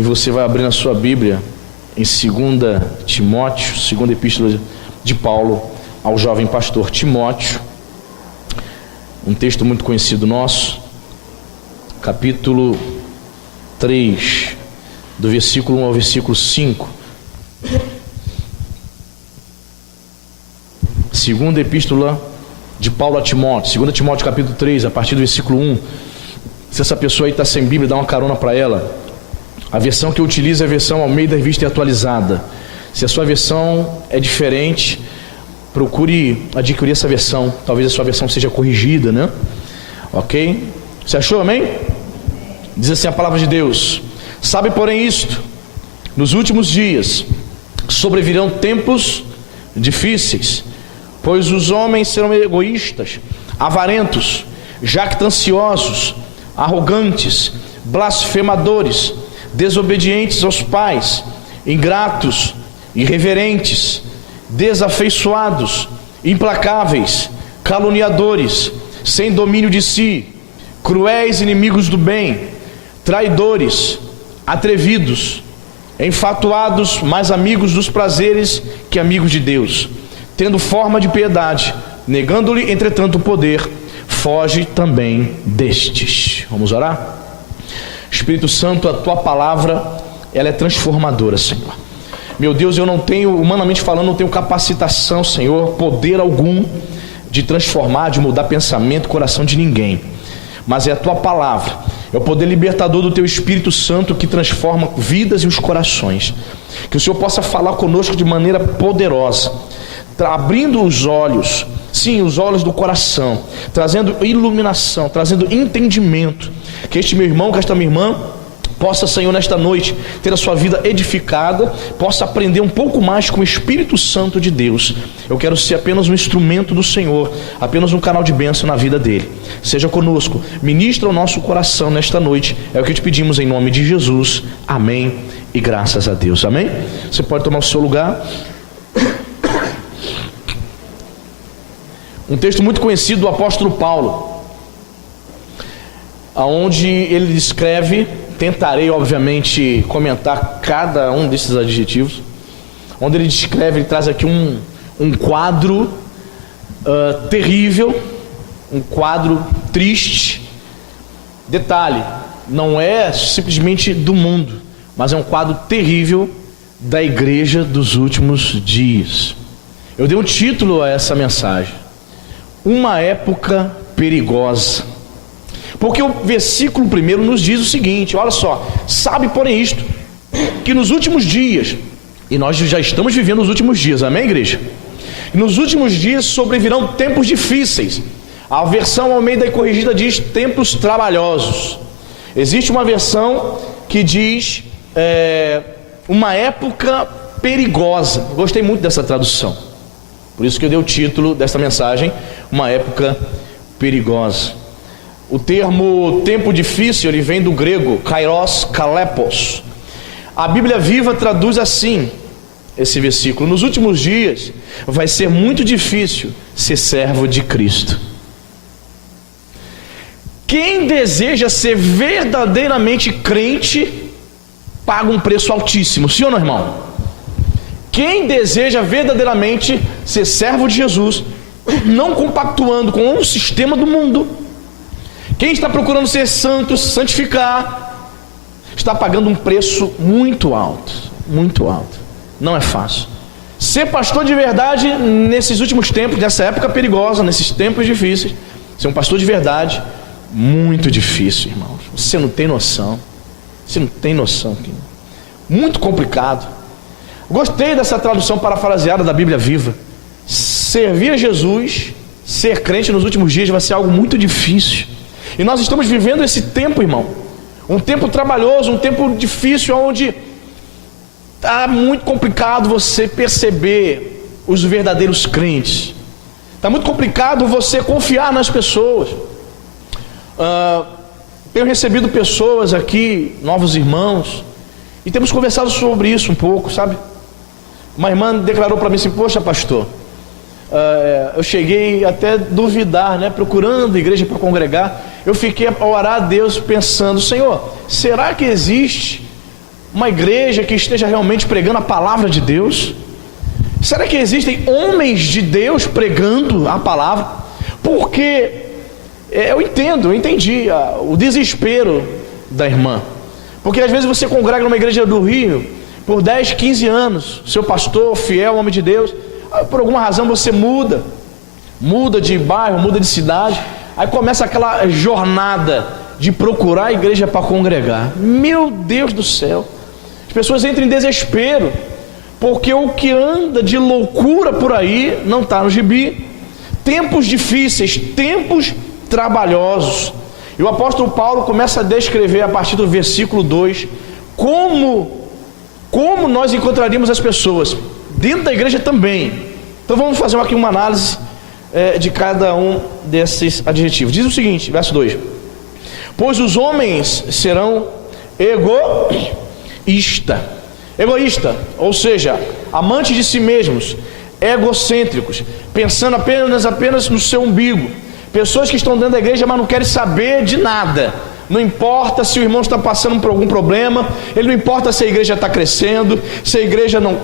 E você vai abrir na sua Bíblia em 2 Timóteo, segunda epístola de Paulo ao jovem pastor Timóteo, um texto muito conhecido nosso, capítulo 3, do versículo 1 ao versículo 5. Segunda epístola de Paulo a Timóteo, 2 Timóteo capítulo 3, a partir do versículo 1. Se essa pessoa aí está sem Bíblia, dá uma carona para ela. A versão que eu utilizo é a versão Almeida Revista e Atualizada. Se a sua versão é diferente, procure adquirir essa versão. Talvez a sua versão seja corrigida, né? Ok? Você achou, amém? Diz assim a palavra de Deus: sabe, porém, isto: nos últimos dias sobrevirão tempos difíceis, pois os homens serão egoístas, avarentos, jactanciosos, arrogantes, blasfemadores, desobedientes aos pais, ingratos, irreverentes, desafeiçoados, implacáveis, caluniadores, sem domínio de si, cruéis, inimigos do bem, traidores, atrevidos, enfatuados, mais amigos dos prazeres que amigos de Deus, tendo forma de piedade, negando-lhe entretanto o poder. Foge também destes. Vamos orar? Espírito Santo, a tua palavra, ela é transformadora, Senhor. Meu Deus, eu não tenho, humanamente falando, não tenho capacitação, Senhor, poder algum de transformar, de mudar pensamento e coração de ninguém. Mas é a tua palavra, é o poder libertador do teu Espírito Santo que transforma vidas e os corações. Que o Senhor possa falar conosco de maneira poderosa, abrindo os olhos, sim, os olhos do coração, trazendo iluminação, trazendo entendimento. Que este meu irmão, que esta minha irmã possa, Senhor, nesta noite ter a sua vida edificada, possa aprender um pouco mais com o Espírito Santo de Deus. Eu quero ser apenas um instrumento do Senhor, apenas um canal de bênção na vida dele. Seja conosco, ministra o nosso coração nesta noite, é o que te pedimos em nome de Jesus, amém e graças a Deus, amém? Você pode tomar o seu lugar. Um texto muito conhecido do apóstolo Paulo, onde ele descreve, tentarei obviamente comentar cada um desses adjetivos, onde ele descreve, ele traz aqui um quadro terrível, um quadro triste. Detalhe, não é simplesmente do mundo, mas é um quadro terrível da igreja dos últimos dias. Eu dei um título a essa mensagem: uma época perigosa. Porque o versículo 1 nos diz o seguinte, olha só: sabe, porém, isto, que nos últimos dias, e nós já estamos vivendo os últimos dias, amém, igreja? Nos últimos dias sobrevirão tempos difíceis. A versão Almeida e Corrigida diz tempos trabalhosos. Existe uma versão que diz uma época perigosa. Eu gostei muito dessa tradução, por isso que eu dei o título desta mensagem: uma época perigosa. O termo tempo difícil, ele vem do grego kairos kalepos. A Bíblia Viva traduz assim esse versículo: nos últimos dias vai ser muito difícil ser servo de Cristo. Quem deseja ser verdadeiramente crente paga um preço altíssimo, sim ou não, irmão? Quem deseja verdadeiramente ser servo de Jesus, não compactuando com o sistema do mundo, quem está procurando ser santo, se santificar, está pagando um preço muito alto, muito alto. Não é fácil. Ser pastor de verdade nesses últimos tempos, nessa época perigosa, nesses tempos difíceis, ser um pastor de verdade, muito difícil, irmãos. Você não tem noção. Você não tem noção, filho. Muito complicado. Gostei dessa tradução parafraseada da Bíblia Viva. Servir a Jesus, ser crente nos últimos dias vai ser algo muito difícil. E nós estamos vivendo esse tempo, irmão, um tempo trabalhoso, um tempo difícil, onde está muito complicado você perceber os verdadeiros crentes. Está muito complicado você confiar nas pessoas. Tenho recebido pessoas aqui, novos irmãos, e temos conversado sobre isso um pouco, sabe? Uma irmã declarou para mim assim: poxa, pastor, eu cheguei até a duvidar, né? Procurando igreja para congregar, eu fiquei a orar a Deus pensando: Senhor, será que existe uma igreja que esteja realmente pregando a palavra de Deus? Será que existem homens de Deus pregando a palavra? Porque eu entendi o desespero da irmã. Porque às vezes você congrega numa igreja do Rio por 10, 15 anos, seu pastor fiel, homem de Deus, por alguma razão você muda de bairro, muda de cidade, aí começa aquela jornada de procurar a igreja para congregar. Meu Deus do céu, as pessoas entram em desespero, porque o que anda de loucura por aí não está no gibi. Tempos difíceis, tempos trabalhosos. E o apóstolo Paulo começa a descrever a partir do versículo 2 como nós encontraríamos as pessoas dentro da igreja também. Então vamos fazer aqui uma análise de cada um desses adjetivos. Diz o seguinte, verso 2: pois os homens serão egoísta, ou seja, amantes de si mesmos, egocêntricos, pensando apenas no seu umbigo. Pessoas que estão dentro da igreja, mas não querem saber de nada. Não importa se o irmão está passando por algum problema, ele não importa se a igreja está crescendo, se a igreja não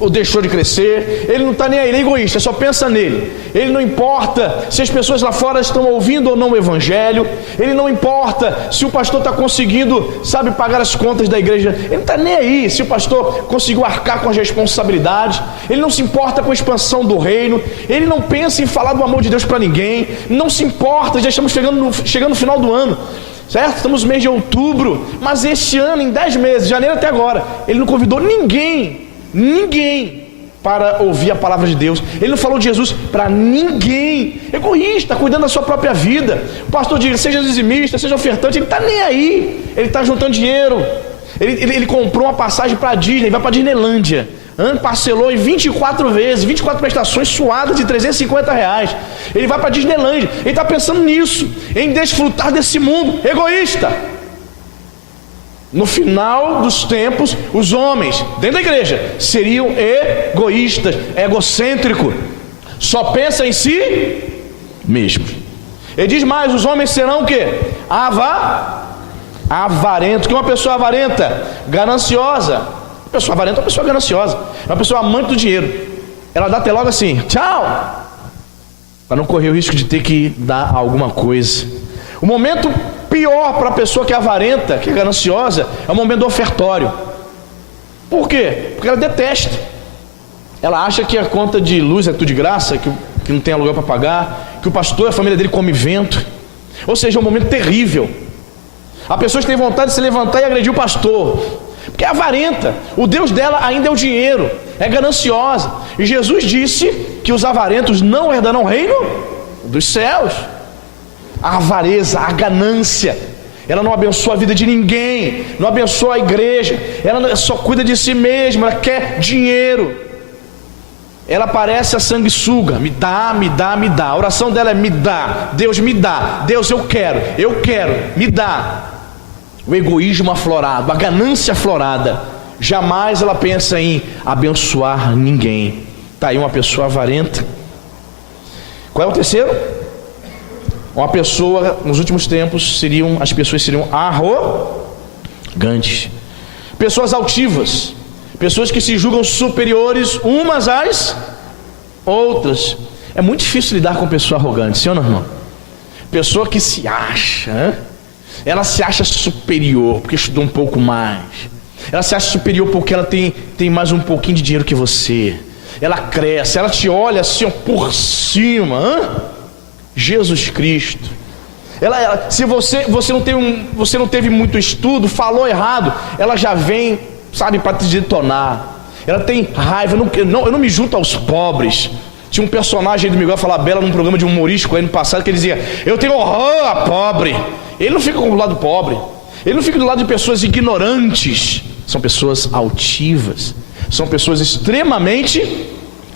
ou deixou de crescer, ele não está nem aí, ele é egoísta, só pensa nele. Ele não importa se as pessoas lá fora estão ouvindo ou não o evangelho, ele não importa se o pastor está conseguindo, pagar as contas da igreja, ele não está nem aí se o pastor conseguiu arcar com as responsabilidades, ele não se importa com a expansão do reino, ele não pensa em falar do amor de Deus para ninguém, não se importa. Já estamos chegando no final do ano, certo? Estamos no mês de outubro, mas este ano, em 10 meses, janeiro até agora, ele não convidou ninguém para ouvir a palavra de Deus. Ele não falou de Jesus para ninguém. Egoísta, cuidando da sua própria vida. O pastor diz, seja dizimista, seja ofertante, ele está nem aí. Ele está juntando dinheiro. Ele comprou uma passagem para a Disney, vai para a Disneylândia. Parcelou em 24 vezes, 24 prestações suadas de R$350. Ele vai para a Disneylândia. Ele está pensando nisso, em desfrutar desse mundo. Egoísta. No final dos tempos, os homens dentro da igreja seriam egoístas, egocêntricos, só pensam em si mesmos. Ele diz mais: os homens serão o quê? Avarentos. O que é uma pessoa avarenta? Gananciosa. Uma pessoa avarenta é uma pessoa gananciosa, é uma pessoa amante do dinheiro. Ela dá até logo assim, tchau, para não correr o risco de ter que dar alguma coisa. O momento pior para a pessoa que é avarenta, que é gananciosa, é o momento do ofertório. Por quê? Porque ela detesta. Ela acha que a conta de luz é tudo de graça, que não tem aluguel para pagar, que o pastor e a família dele come vento. Ou seja, é um momento terrível. Há pessoas que têm vontade de se levantar e agredir o pastor, porque é avarenta. O Deus dela ainda é o dinheiro, é gananciosa. E Jesus disse que os avarentos não herdarão o reino dos céus. A avareza, a ganância, ela não abençoa a vida de ninguém, não abençoa a igreja, ela só cuida de si mesma, ela quer dinheiro. Ela parece a sanguessuga, me dá, me dá, me dá. A oração dela é me dá, Deus me dá, Deus eu quero, me dá. O egoísmo aflorado, a ganância aflorada, jamais ela pensa em abençoar ninguém. Está aí uma pessoa avarenta. Qual é o terceiro? Uma pessoa, nos últimos tempos, as pessoas seriam arrogantes, pessoas altivas, pessoas que se julgam superiores umas às outras. É muito difícil lidar com pessoa arrogante, sim ou não, irmão? Pessoa que se acha, ela se acha superior porque estudou um pouco mais, ela se acha superior porque ela tem mais um pouquinho de dinheiro que você, ela cresce, ela te olha assim por cima, Jesus Cristo. Se você não teve muito estudo, falou errado, ela já vem, para te detonar. Ela tem raiva. Eu não me junto aos pobres. Tinha um personagem do Miguel Falabella num programa de humorístico aí no passado que ele dizia: eu tenho horror a pobre. Ele não fica do lado do pobre, ele não fica do lado de pessoas ignorantes. São pessoas altivas, são pessoas extremamente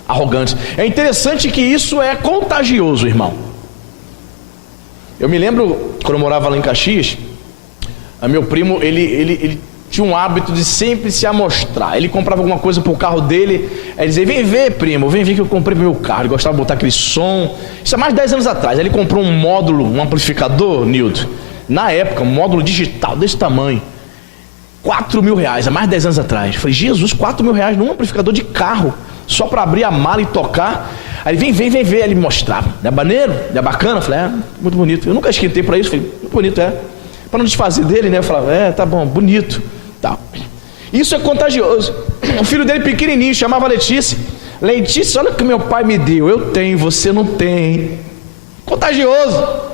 arrogantes. É interessante que isso é contagioso, irmão. Eu me lembro, quando eu morava lá em Caxias, meu primo, ele tinha um hábito de sempre se amostrar. Ele comprava alguma coisa para o carro dele, aí ele dizia: vem ver, primo, vem ver que eu comprei para o meu carro. Ele gostava de botar aquele som. Isso há mais de 10 anos atrás. Aí ele comprou um módulo, um amplificador, Nildo. Na época, um módulo digital desse tamanho. R$4.000, há mais de 10 anos atrás. Eu falei, Jesus, R$4.000 num amplificador de carro, só para abrir a mala e tocar. Aí ele, vem, aí ele me mostrava. Não é maneiro? Não é bacana? Eu falei, muito bonito. Eu nunca esquentei para isso, falei, muito bonito, para não desfazer dele, né? Eu falava, tá bom, bonito. Tá. Isso é contagioso. O filho dele pequenininho, chamava Letícia. Letícia, olha o que meu pai me deu. Eu tenho, você não tem. Contagioso.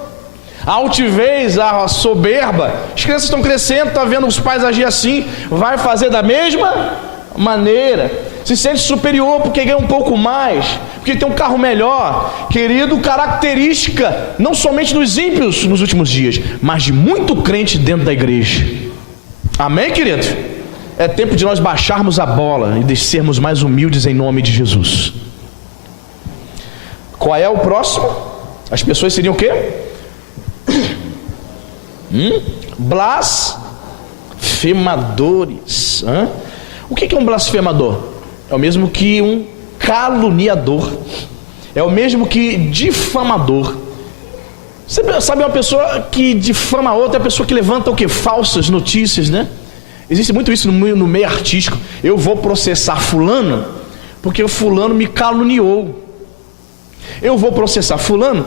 A altivez, a soberba. As crianças estão crescendo, estão vendo os pais agir assim. Vai fazer da mesma maneira. Se sente superior porque ganha um pouco mais, porque tem um carro melhor. Querido, característica não somente dos ímpios nos últimos dias, mas de muito crente dentro da igreja. Amém, querido? É tempo de nós baixarmos a bola e de sermos mais humildes em nome de Jesus. Qual é o próximo? As pessoas seriam o quê? Blasfemadores. O que é um blasfemador? É o mesmo que um caluniador. É o mesmo que difamador. Você sabe, uma pessoa que difama a outra é a pessoa que levanta o quê? Falsas notícias, né? Existe muito isso no meio artístico. Eu vou processar fulano porque o fulano me caluniou. Eu vou processar fulano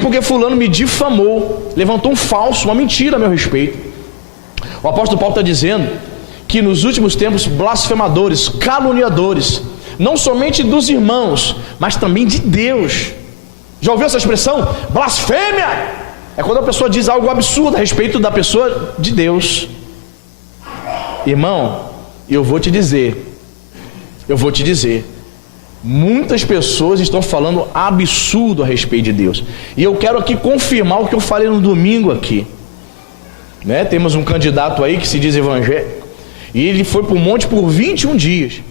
porque fulano me difamou, levantou um falso, uma mentira a meu respeito. O apóstolo Paulo está dizendo que nos últimos tempos, blasfemadores, caluniadores, não somente dos irmãos, mas também de Deus. Já ouviu essa expressão? Blasfêmia! É quando a pessoa diz algo absurdo a respeito da pessoa de Deus. Irmão, eu vou te dizer, muitas pessoas estão falando absurdo a respeito de Deus. E eu quero aqui confirmar o que eu falei no domingo aqui. Né? Temos um candidato aí que se diz evangélico, e ele foi para o monte por 21 dias.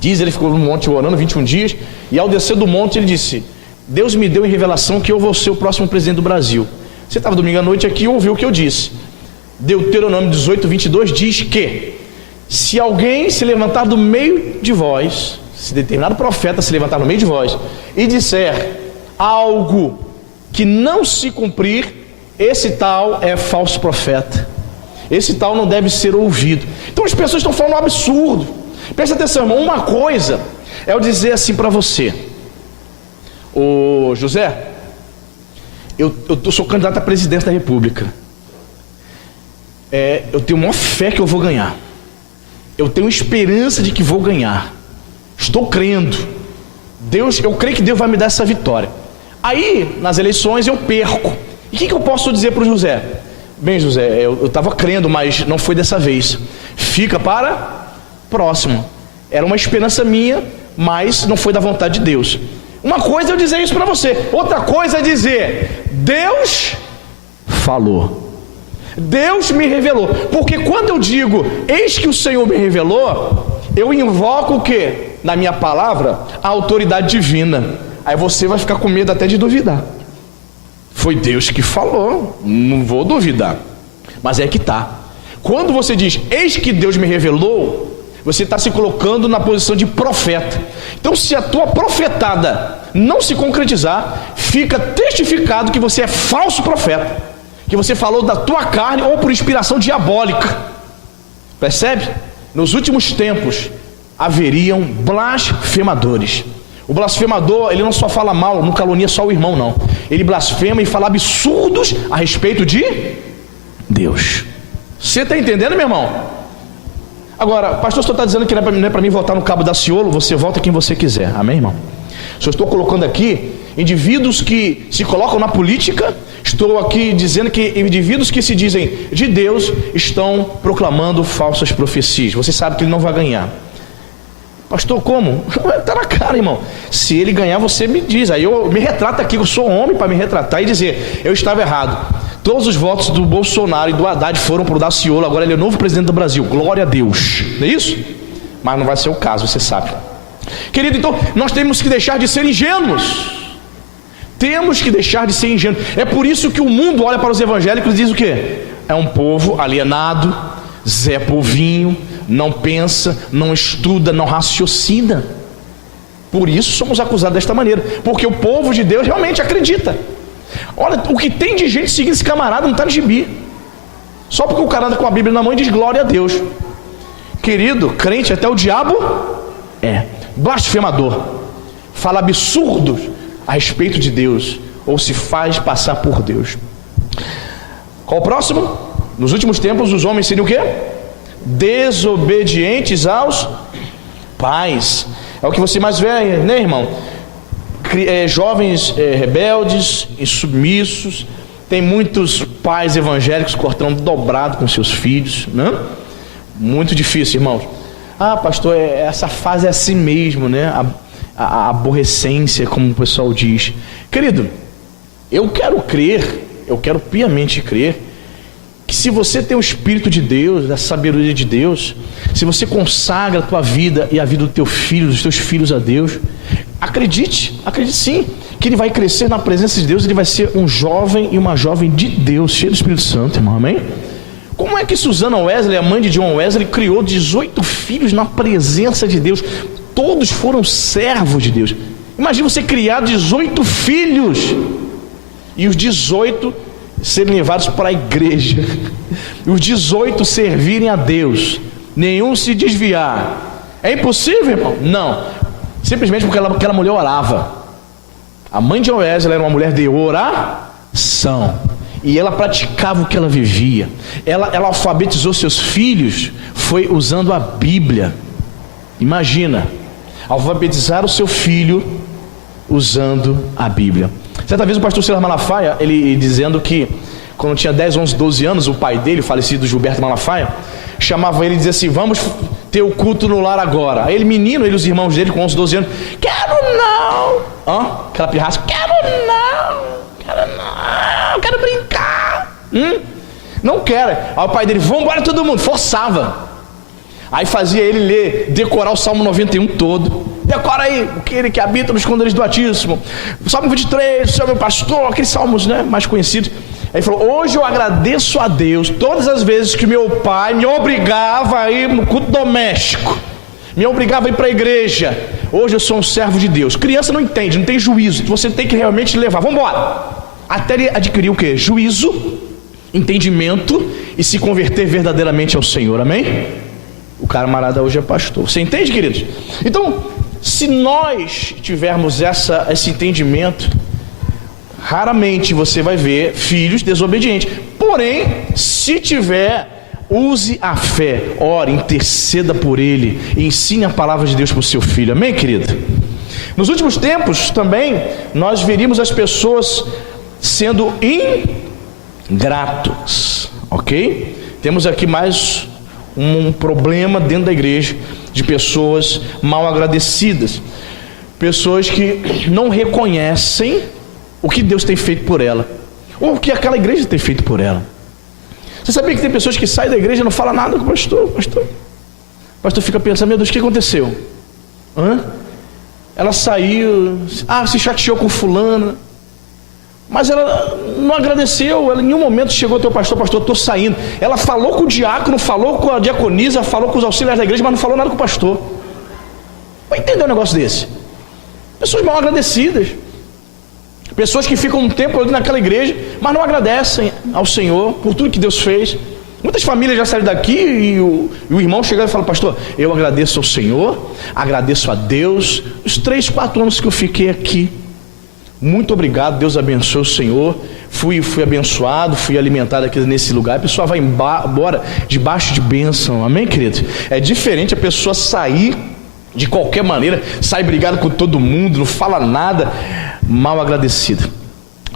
Ele ficou no monte orando 21 dias, e ao descer do monte ele disse, Deus me deu em revelação que eu vou ser o próximo presidente do Brasil. Você estava domingo à noite aqui e ouviu o que eu disse. Deuteronômio 18:22 diz que se alguém se levantar do meio de vós, se determinado profeta se levantar no meio de vós e disser algo que não se cumprir, esse tal é falso profeta. Esse tal não deve ser ouvido. Então as pessoas estão falando um absurdo. Presta atenção, irmão. Uma coisa é eu dizer assim para você, ô José, eu sou candidato a presidente da República. Eu tenho maior fé que eu vou ganhar. Eu tenho esperança de que vou ganhar. Estou crendo. Eu creio que Deus vai me dar essa vitória. Aí, nas eleições, eu perco. E o que eu posso dizer para o José? Bem, José, eu estava crendo, mas não foi dessa vez. Fica para próximo. Era uma esperança minha, mas não foi da vontade de Deus. Uma coisa é eu dizer isso para você. Outra coisa é dizer, Deus falou. Deus me revelou. Porque quando eu digo, eis que o Senhor me revelou, eu invoco o quê? Na minha palavra, a autoridade divina. Aí você vai ficar com medo até de duvidar. Foi Deus que falou, não vou duvidar. Mas é que tá. Quando você diz, eis que Deus me revelou, você está se colocando na posição de profeta. Então, se a tua profetada não se concretizar, fica testificado que você é falso profeta, que você falou da tua carne ou por inspiração diabólica. Percebe? Nos últimos tempos haveriam blasfemadores. O blasfemador, ele não só fala mal, não calunia só o irmão, não. Ele blasfema e fala absurdos a respeito de Deus. Você está entendendo, meu irmão? Agora, pastor, o senhor está dizendo que não é para mim votar no Cabo Daciolo. Você vota quem você quiser, amém, irmão? Eu estou colocando aqui indivíduos que se colocam na política. Estou aqui dizendo que indivíduos que se dizem de Deus estão proclamando falsas profecias. Você sabe que ele não vai ganhar. Pastor, como? Está na cara, irmão. Se ele ganhar, você me diz. Aí eu me retrato aqui, eu sou homem para me retratar e dizer, eu estava errado. Todos os votos do Bolsonaro e do Haddad foram para o Daciolo, agora ele é o novo presidente do Brasil. Glória a Deus. Não é isso? Mas não vai ser o caso, você sabe. Querido, então, nós temos que deixar de ser ingênuos. Temos que deixar de ser ingênuos. É por isso que o mundo olha para os evangélicos e diz o quê? É um povo alienado, Zé Povinho, não pensa, não estuda, não raciocina. Por isso somos acusados desta maneira, porque o povo de Deus realmente acredita. Olha, o que tem de gente seguindo esse camarada não está no gibi. Só porque o cara anda com a Bíblia na mão e diz glória a Deus. Querido, crente até o diabo é blasfemador, fala absurdos a respeito de Deus, ou se faz passar por Deus. Qual o próximo? Nos últimos tempos os homens seriam o quê? Desobedientes aos pais. É o que você mais vê, né, irmão? Jovens rebeldes, insubmissos. Tem muitos pais evangélicos cortando dobrado com seus filhos, né? Muito difícil, irmãos. Ah, pastor, essa fase é assim mesmo, né? A aborrecência, como o pessoal diz. Querido, eu quero piamente crer, que se você tem o Espírito de Deus, a sabedoria de Deus, se você consagra a tua vida e a vida do teu filho, dos teus filhos a Deus, acredite sim, que ele vai crescer na presença de Deus, ele vai ser um jovem e uma jovem de Deus, cheio do Espírito Santo, irmão, amém? Como é que Susana Wesley, a mãe de John Wesley, criou 18 filhos na presença de Deus? Todos foram servos de Deus. Imagina você criar 18 filhos e os 18 serem levados para a igreja, os 18 servirem a Deus, nenhum se desviar. É impossível, irmão? Não, simplesmente porque aquela mulher orava. A mãe de John Wesley era uma mulher de oração, e ela praticava o que ela vivia. Ela alfabetizou seus filhos, foi usando a Bíblia. Imagina, alfabetizar o seu filho usando a Bíblia. Certa vez o pastor Silas Malafaia, ele dizendo que quando tinha 10, 11, 12 anos, o pai dele, o falecido Gilberto Malafaia, chamava ele e dizia assim: vamos ter o culto no lar agora. Aí ele, menino, ele e os irmãos dele com 11, 12 anos: quero não. Aquela pirraça: quero brincar. Não quero. Aí o pai dele: vamos embora todo mundo. Forçava. Aí fazia ele decorar o Salmo 91 todo. Decora aí, aquele que habita nos esconderijos do Altíssimo. Salmo 23, o Senhor é meu pastor, aqueles salmos, né, mais conhecidos. Aí ele falou: hoje eu agradeço a Deus todas as vezes que meu pai me obrigava a ir no culto doméstico, me obrigava a ir para a igreja. Hoje eu sou um servo de Deus. Criança não entende, não tem juízo. Você tem que realmente levar. Vamos embora. Até ele adquirir o quê? Juízo, entendimento e se converter verdadeiramente ao Senhor. Amém? O camarada hoje é pastor. Você entende, queridos? Então, se nós tivermos esse entendimento, raramente você vai ver filhos desobedientes. Porém, se tiver, use a fé, ore, interceda por ele, e ensine a palavra de Deus para o seu filho. Amém, querido? Nos últimos tempos também nós veríamos as pessoas sendo ingratos, ok? Temos aqui mais um problema dentro da igreja de pessoas mal agradecidas, pessoas que não reconhecem o que Deus tem feito por ela, ou o que aquela igreja tem feito por ela. Você sabia que tem pessoas que saem da igreja e não falam nada com o pastor? O pastor fica pensando: meu Deus, o que aconteceu? Ela saiu, se chateou com fulana, mas ela não agradeceu. Ela em nenhum momento chegou ao teu pastor: pastor, estou saindo. Ela falou com o diácono, falou com a diaconisa, falou com os auxiliares da igreja, mas não falou nada com o pastor. Vai entender um negócio desse? Pessoas mal agradecidas, pessoas que ficam um tempo ali naquela igreja, mas não agradecem ao Senhor por tudo que Deus fez. Muitas famílias já saíram daqui e o irmão chega e fala: pastor, eu agradeço ao Senhor, agradeço a Deus, os 3, 4 anos que eu fiquei aqui, muito obrigado, Deus abençoe o Senhor, fui abençoado, fui alimentado aqui nesse lugar. A pessoa vai embora debaixo de bênção. Amém, querido? É diferente a pessoa sair de qualquer maneira, sai brigado com todo mundo, não fala nada, mal agradecida.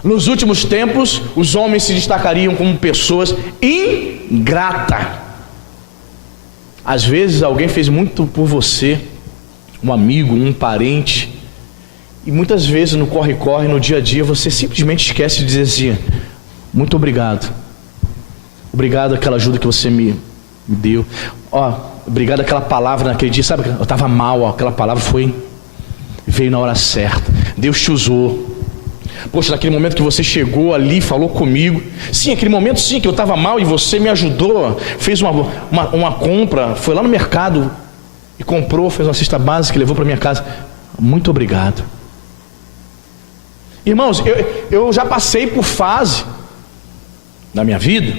Nos últimos tempos, os homens se destacariam como pessoas ingratas. Às vezes alguém fez muito por você, um amigo, um parente, e muitas vezes no corre-corre, no dia a dia, você simplesmente esquece de dizer assim: muito obrigado. Obrigado aquela ajuda que você me deu. Obrigado aquela palavra naquele dia, sabe? Eu estava mal, aquela palavra veio na hora certa. Deus te usou. Poxa, naquele momento que você chegou ali, falou comigo. Sim, aquele momento sim que eu estava mal e você me ajudou. Fez uma compra, foi lá no mercado e comprou, fez uma cesta básica e levou para minha casa. Muito obrigado. Irmãos, eu já passei por fase na minha vida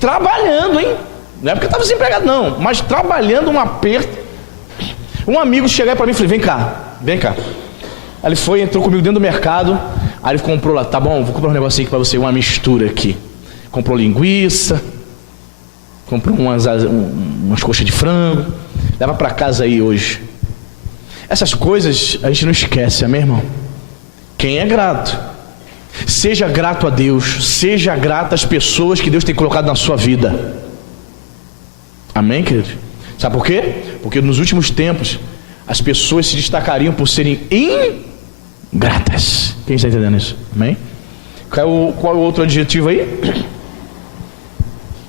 Trabalhando, hein? Não é porque eu estava desempregado, não, mas trabalhando um aperto. Um amigo chegou para mim e falou: vem cá. Aí ele foi, entrou comigo dentro do mercado. Aí ele comprou lá: tá bom, vou comprar um negocinho aqui para você, uma mistura aqui. Comprou linguiça, comprou umas coxas de frango. Leva para casa aí hoje. Essas coisas a gente não esquece, amém, irmão? Quem é grato, seja grato a Deus, seja grato às pessoas que Deus tem colocado na sua vida. Amém, querido? Sabe por quê? Porque nos últimos tempos as pessoas se destacariam por serem ingratas. Quem está entendendo isso? Amém? Qual é o outro adjetivo aí?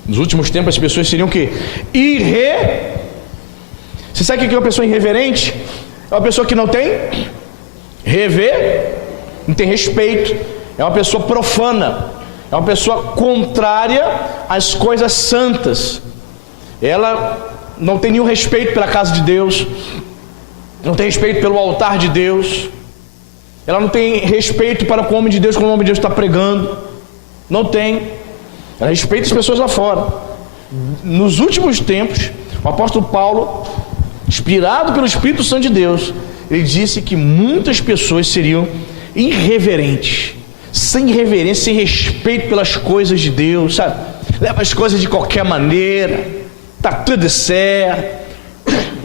Nos últimos tempos as pessoas seriam o quê? Você sabe o que é uma pessoa irreverente? É uma pessoa que não tem não tem respeito. É uma pessoa profana. É uma pessoa contrária às coisas santas. Ela não tem nenhum respeito pela casa de Deus, não tem respeito pelo altar de Deus, ela não tem respeito para com o homem de Deus, quando o homem de Deus está pregando. Não tem. Ela respeita as pessoas lá fora. Nos últimos tempos, o apóstolo Paulo, inspirado pelo Espírito Santo de Deus, ele disse que muitas pessoas seriam irreverentes, sem reverência, sem respeito pelas coisas de Deus, sabe? Leva as coisas de qualquer maneira, tá tudo certo.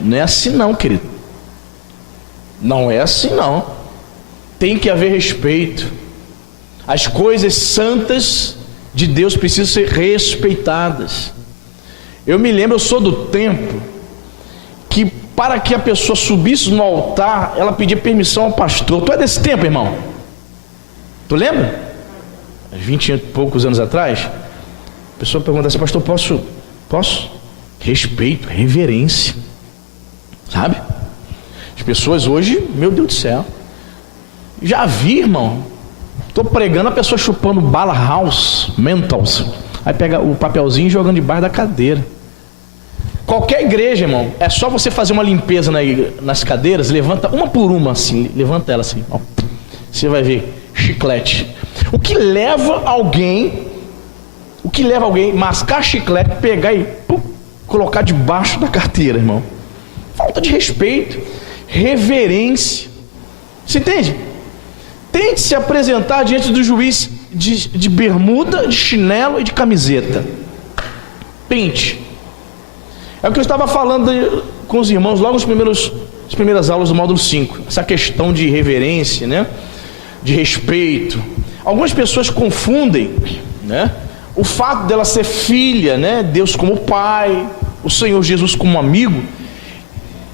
Não é assim não, querido. Não é assim não. Tem que haver respeito. As coisas santas de Deus precisam ser respeitadas. Eu me lembro, eu sou do tempo que para que a pessoa subisse no altar, ela pedia permissão ao pastor. Tu é desse tempo, irmão? Tu lembra? Há 20 e poucos anos atrás, a pessoa pergunta assim: pastor, posso? Respeito, reverência, sabe? As pessoas hoje, meu Deus do céu, já vi, irmão, estou pregando, a pessoa chupando bala house, Mentos, aí pega o papelzinho e jogando debaixo da cadeira. Qualquer igreja, irmão, é só você fazer uma limpeza nas cadeiras, levanta uma por uma assim, levanta ela assim, ó, você vai ver, chiclete. O que leva alguém mascar chiclete, pegar e colocar debaixo da carteira, irmão? Falta de respeito, reverência. Você entende? Tente se apresentar diante do juiz de bermuda, de chinelo e de camiseta. Tente. É o que eu estava falando com os irmãos logo nas primeiras aulas do módulo 5. Essa questão de reverência, né? De respeito. Algumas pessoas confundem, né? O fato dela ser filha, né? Deus como pai, o Senhor Jesus como amigo,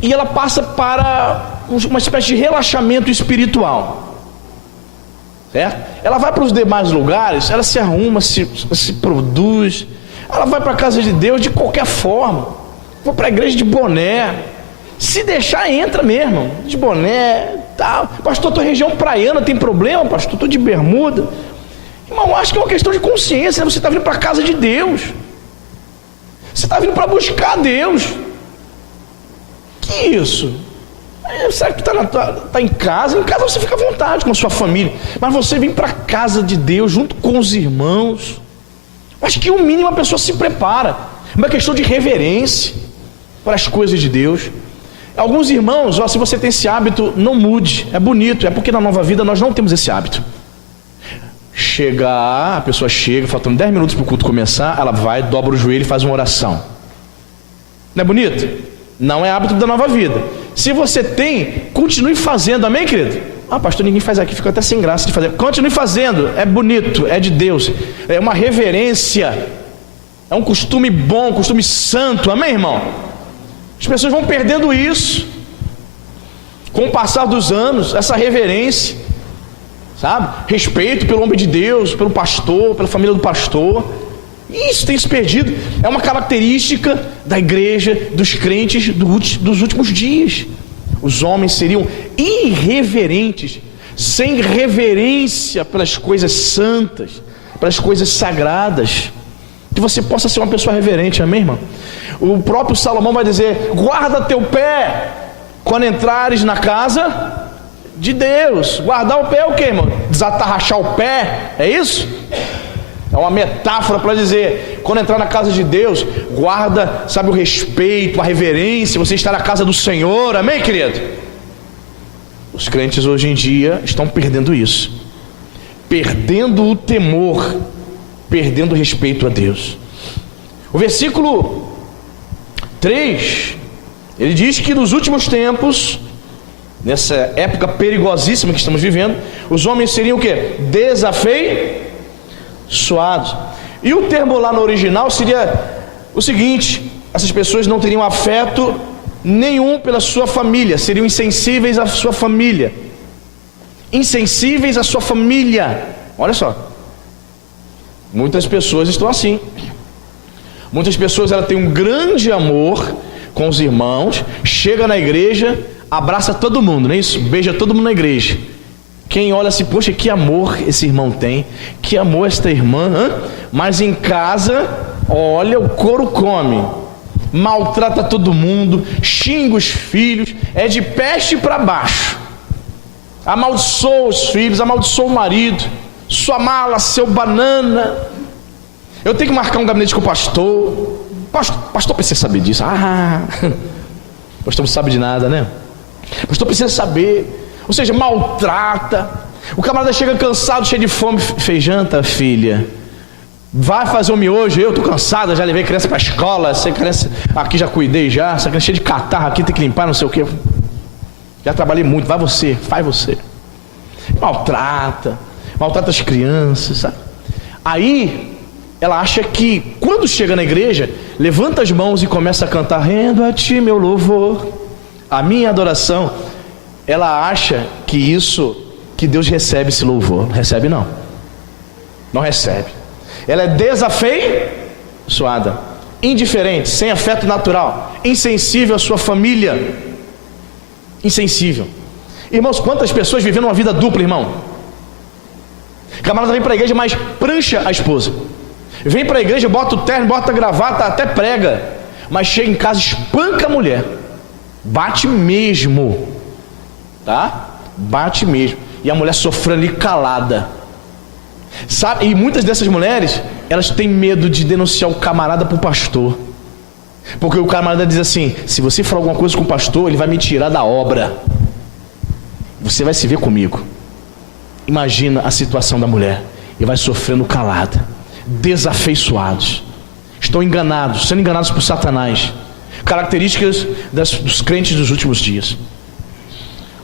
e ela passa para uma espécie de relaxamento espiritual, certo? Ela vai para os demais lugares, ela se arruma, se produz, ela vai para a casa de Deus de qualquer forma. Vou para a igreja de boné, se deixar entra mesmo, de boné, tal. Pastor, tua região praiana tem problema? Pastor, estou de bermuda. Irmão, acho que é uma questão de consciência, né? Você está vindo para a casa de Deus, você está vindo para buscar Deus. Que isso? Será que tu está em casa? Em casa você fica à vontade com a sua família, mas você vem para a casa de Deus junto com os irmãos. Acho que o mínimo a pessoa se prepara. É uma questão de reverência para as coisas de Deus. Alguns irmãos, se você tem esse hábito, não mude, é bonito, é porque na Nova Vida nós não temos esse hábito. A pessoa chega, faltando 10 minutos para o culto começar, ela vai, dobra o joelho e faz uma oração. Não é bonito? Não é hábito da Nova Vida. Se você tem, continue fazendo, amém, querido? Pastor, ninguém faz aqui, fica até sem graça de fazer. Continue fazendo, é bonito, é de Deus, é uma reverência, é um costume bom, um costume santo, amém, irmão? As pessoas vão perdendo isso com o passar dos anos, essa reverência, sabe? Respeito pelo homem de Deus, pelo pastor, pela família do pastor. Isso tem se perdido. É uma característica da igreja, dos crentes dos últimos dias. Os homens seriam irreverentes, sem reverência pelas coisas santas, pelas coisas sagradas. Que você possa ser uma pessoa reverente, amém, irmão? O próprio Salomão vai dizer: guarda teu pé quando entrares na casa de Deus. Guardar o pé é o que, irmão? Desatarrachar o pé, é isso? É uma metáfora para dizer, quando entrar na casa de Deus, guarda, sabe, o respeito, a reverência, você está na casa do Senhor, amém, querido? Os crentes hoje em dia estão perdendo isso, perdendo o temor, perdendo o respeito a Deus. O versículo 3, ele diz que nos últimos tempos, nessa época perigosíssima que estamos vivendo, os homens seriam o quê? Desafeiçoados. E o termo lá no original seria o seguinte: essas pessoas não teriam afeto nenhum pela sua família, seriam insensíveis à sua família. Insensíveis à sua família. Olha só, muitas pessoas estão assim. Muitas pessoas, elas têm um grande amor com os irmãos, chega na igreja, abraça todo mundo, não é isso? Beija todo mundo na igreja. Quem olha assim, poxa, que amor esse irmão tem, que amor esta irmã, mas em casa, olha, o couro come, maltrata todo mundo, xinga os filhos, é de peste para baixo, amaldiçoa os filhos, amaldiçoa o marido, sua mala, seu banana. Eu tenho que marcar um gabinete com o pastor. Pastor precisa saber disso. Pastor não sabe de nada, né? Pastor precisa saber. Ou seja, maltrata. O camarada chega cansado, cheio de fome. Fez janta, filha? Vai fazer o miojo. Eu estou cansada, já levei criança para a escola. Essa criança aqui já cuidei já. Essa criança cheia de catarro aqui, tem que limpar, não sei o que. Já trabalhei muito. Vai você, faz você. Maltrata as crianças, sabe? Aí ela acha que quando chega na igreja, levanta as mãos e começa a cantar: rendo a ti meu louvor, a minha adoração. Ela acha que isso, que Deus recebe esse louvor. Não recebe, não. Não recebe. Ela é desafeiçoada, indiferente, sem afeto natural, insensível à sua família. Insensível. Irmãos, quantas pessoas vivendo uma vida dupla, irmão? Camarada vem para a igreja, mas prancha a esposa. Vem para a igreja, bota o terno, bota a gravata, até prega, mas chega em casa, espanca a mulher. Bate mesmo, tá? Bate mesmo. E a mulher sofrendo ali calada, sabe? E muitas dessas mulheres, elas têm medo de denunciar o camarada para o pastor, porque o camarada diz assim: se você falar alguma coisa com o pastor, ele vai me tirar da obra, você vai se ver comigo. Imagina a situação da mulher, e vai sofrendo calada, desafeiçoados, estão enganados, sendo enganados por Satanás. Características dos crentes dos últimos dias.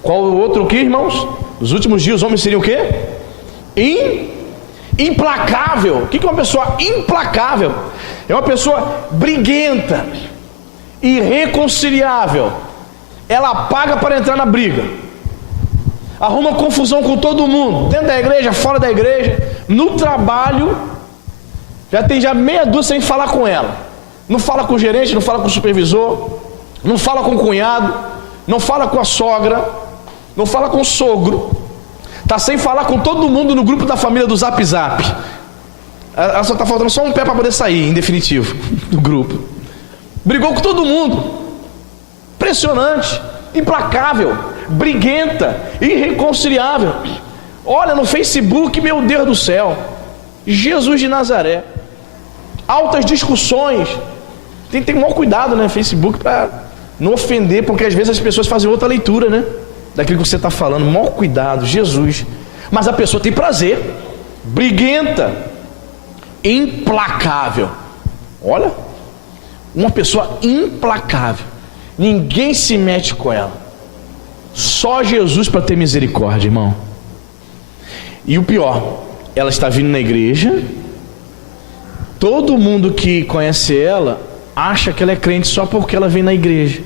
Qual o outro que, irmãos? Nos últimos dias os homens seriam o quê? Implacável. O que é uma pessoa implacável? É uma pessoa briguenta, irreconciliável. Ela paga para entrar na briga, arruma confusão com todo mundo, dentro da igreja, fora da igreja, no trabalho. Já tem meia dúzia sem falar com ela. Não fala com o gerente, não fala com o supervisor, não fala com o cunhado, não fala com a sogra, não fala com o sogro. Está sem falar com todo mundo no grupo da família do Zap Zap. Ela só está faltando só um pé para poder sair, em definitivo, do grupo. Brigou com todo mundo. Impressionante, implacável, briguenta, irreconciliável. Olha no Facebook, meu Deus do céu, Jesus de Nazaré, altas discussões. Tem que ter maior cuidado, né, Facebook, para não ofender, porque às vezes as pessoas fazem outra leitura, né, daquilo que você está falando. Maior cuidado, Jesus. Mas a pessoa tem prazer, briguenta, implacável. Olha, uma pessoa implacável, ninguém se mete com ela, só Jesus para ter misericórdia, irmão. E o pior, ela está vindo na igreja, todo mundo que conhece ela acha que ela é crente só porque ela vem na igreja,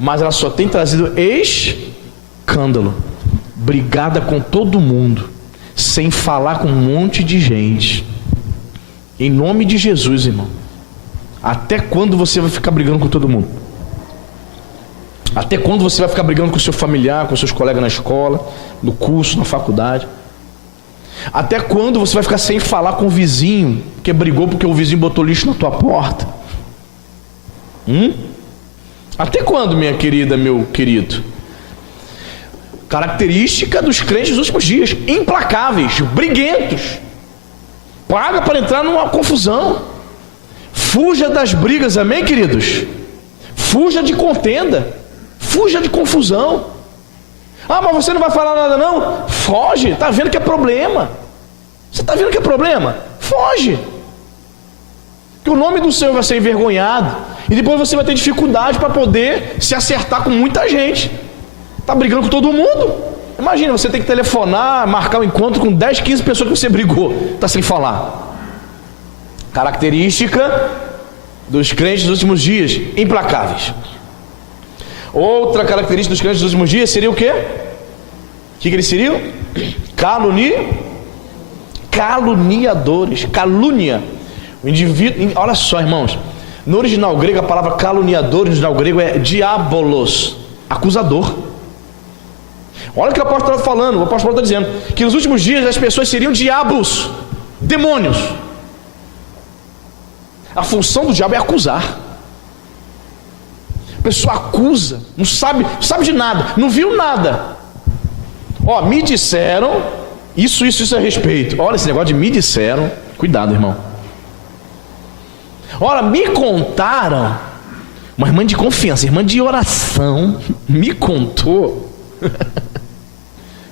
mas ela só tem trazido escândalo, brigada com todo mundo, sem falar com um monte de gente. Em nome de Jesus, irmão, até quando você vai ficar brigando com todo mundo? Até quando você vai ficar brigando com o seu familiar, com seus colegas na escola, no curso, na faculdade? Até quando você vai ficar sem falar com o vizinho, que brigou porque o vizinho botou lixo na tua porta? Até quando, minha querida, meu querido? Característica dos crentes dos últimos dias: implacáveis, briguentos, paga para entrar numa confusão. Fuja das brigas, amém, queridos? Fuja de contenda, fuja de confusão. Ah, mas você não vai falar nada não? Foge, está vendo que é problema. Você está vendo que é problema? Foge. Que o nome do Senhor vai ser envergonhado. E depois você vai ter dificuldade para poder se acertar com muita gente. Está brigando com todo mundo. Imagina, você tem que telefonar, marcar um encontro com 10, 15 pessoas que você brigou. Está sem falar. Característica dos crentes dos últimos dias: implacáveis. Outra característica dos crentes dos últimos dias seria o quê? O que eles seriam? Caluniadores. Calúnia. O indivíduo, olha só, irmãos, no original grego a palavra caluniador, no original grego é diabolos, acusador. Olha o que o apóstolo está falando. O apóstolo está dizendo que nos últimos dias as pessoas seriam diabos, demônios. A função do diabo é acusar. A pessoa acusa, não sabe de nada, não viu nada. Ó, me disseram isso a respeito. Olha esse negócio de me disseram. Cuidado, irmão. Olha, me contaram. Uma irmã de confiança, irmã de oração, me contou.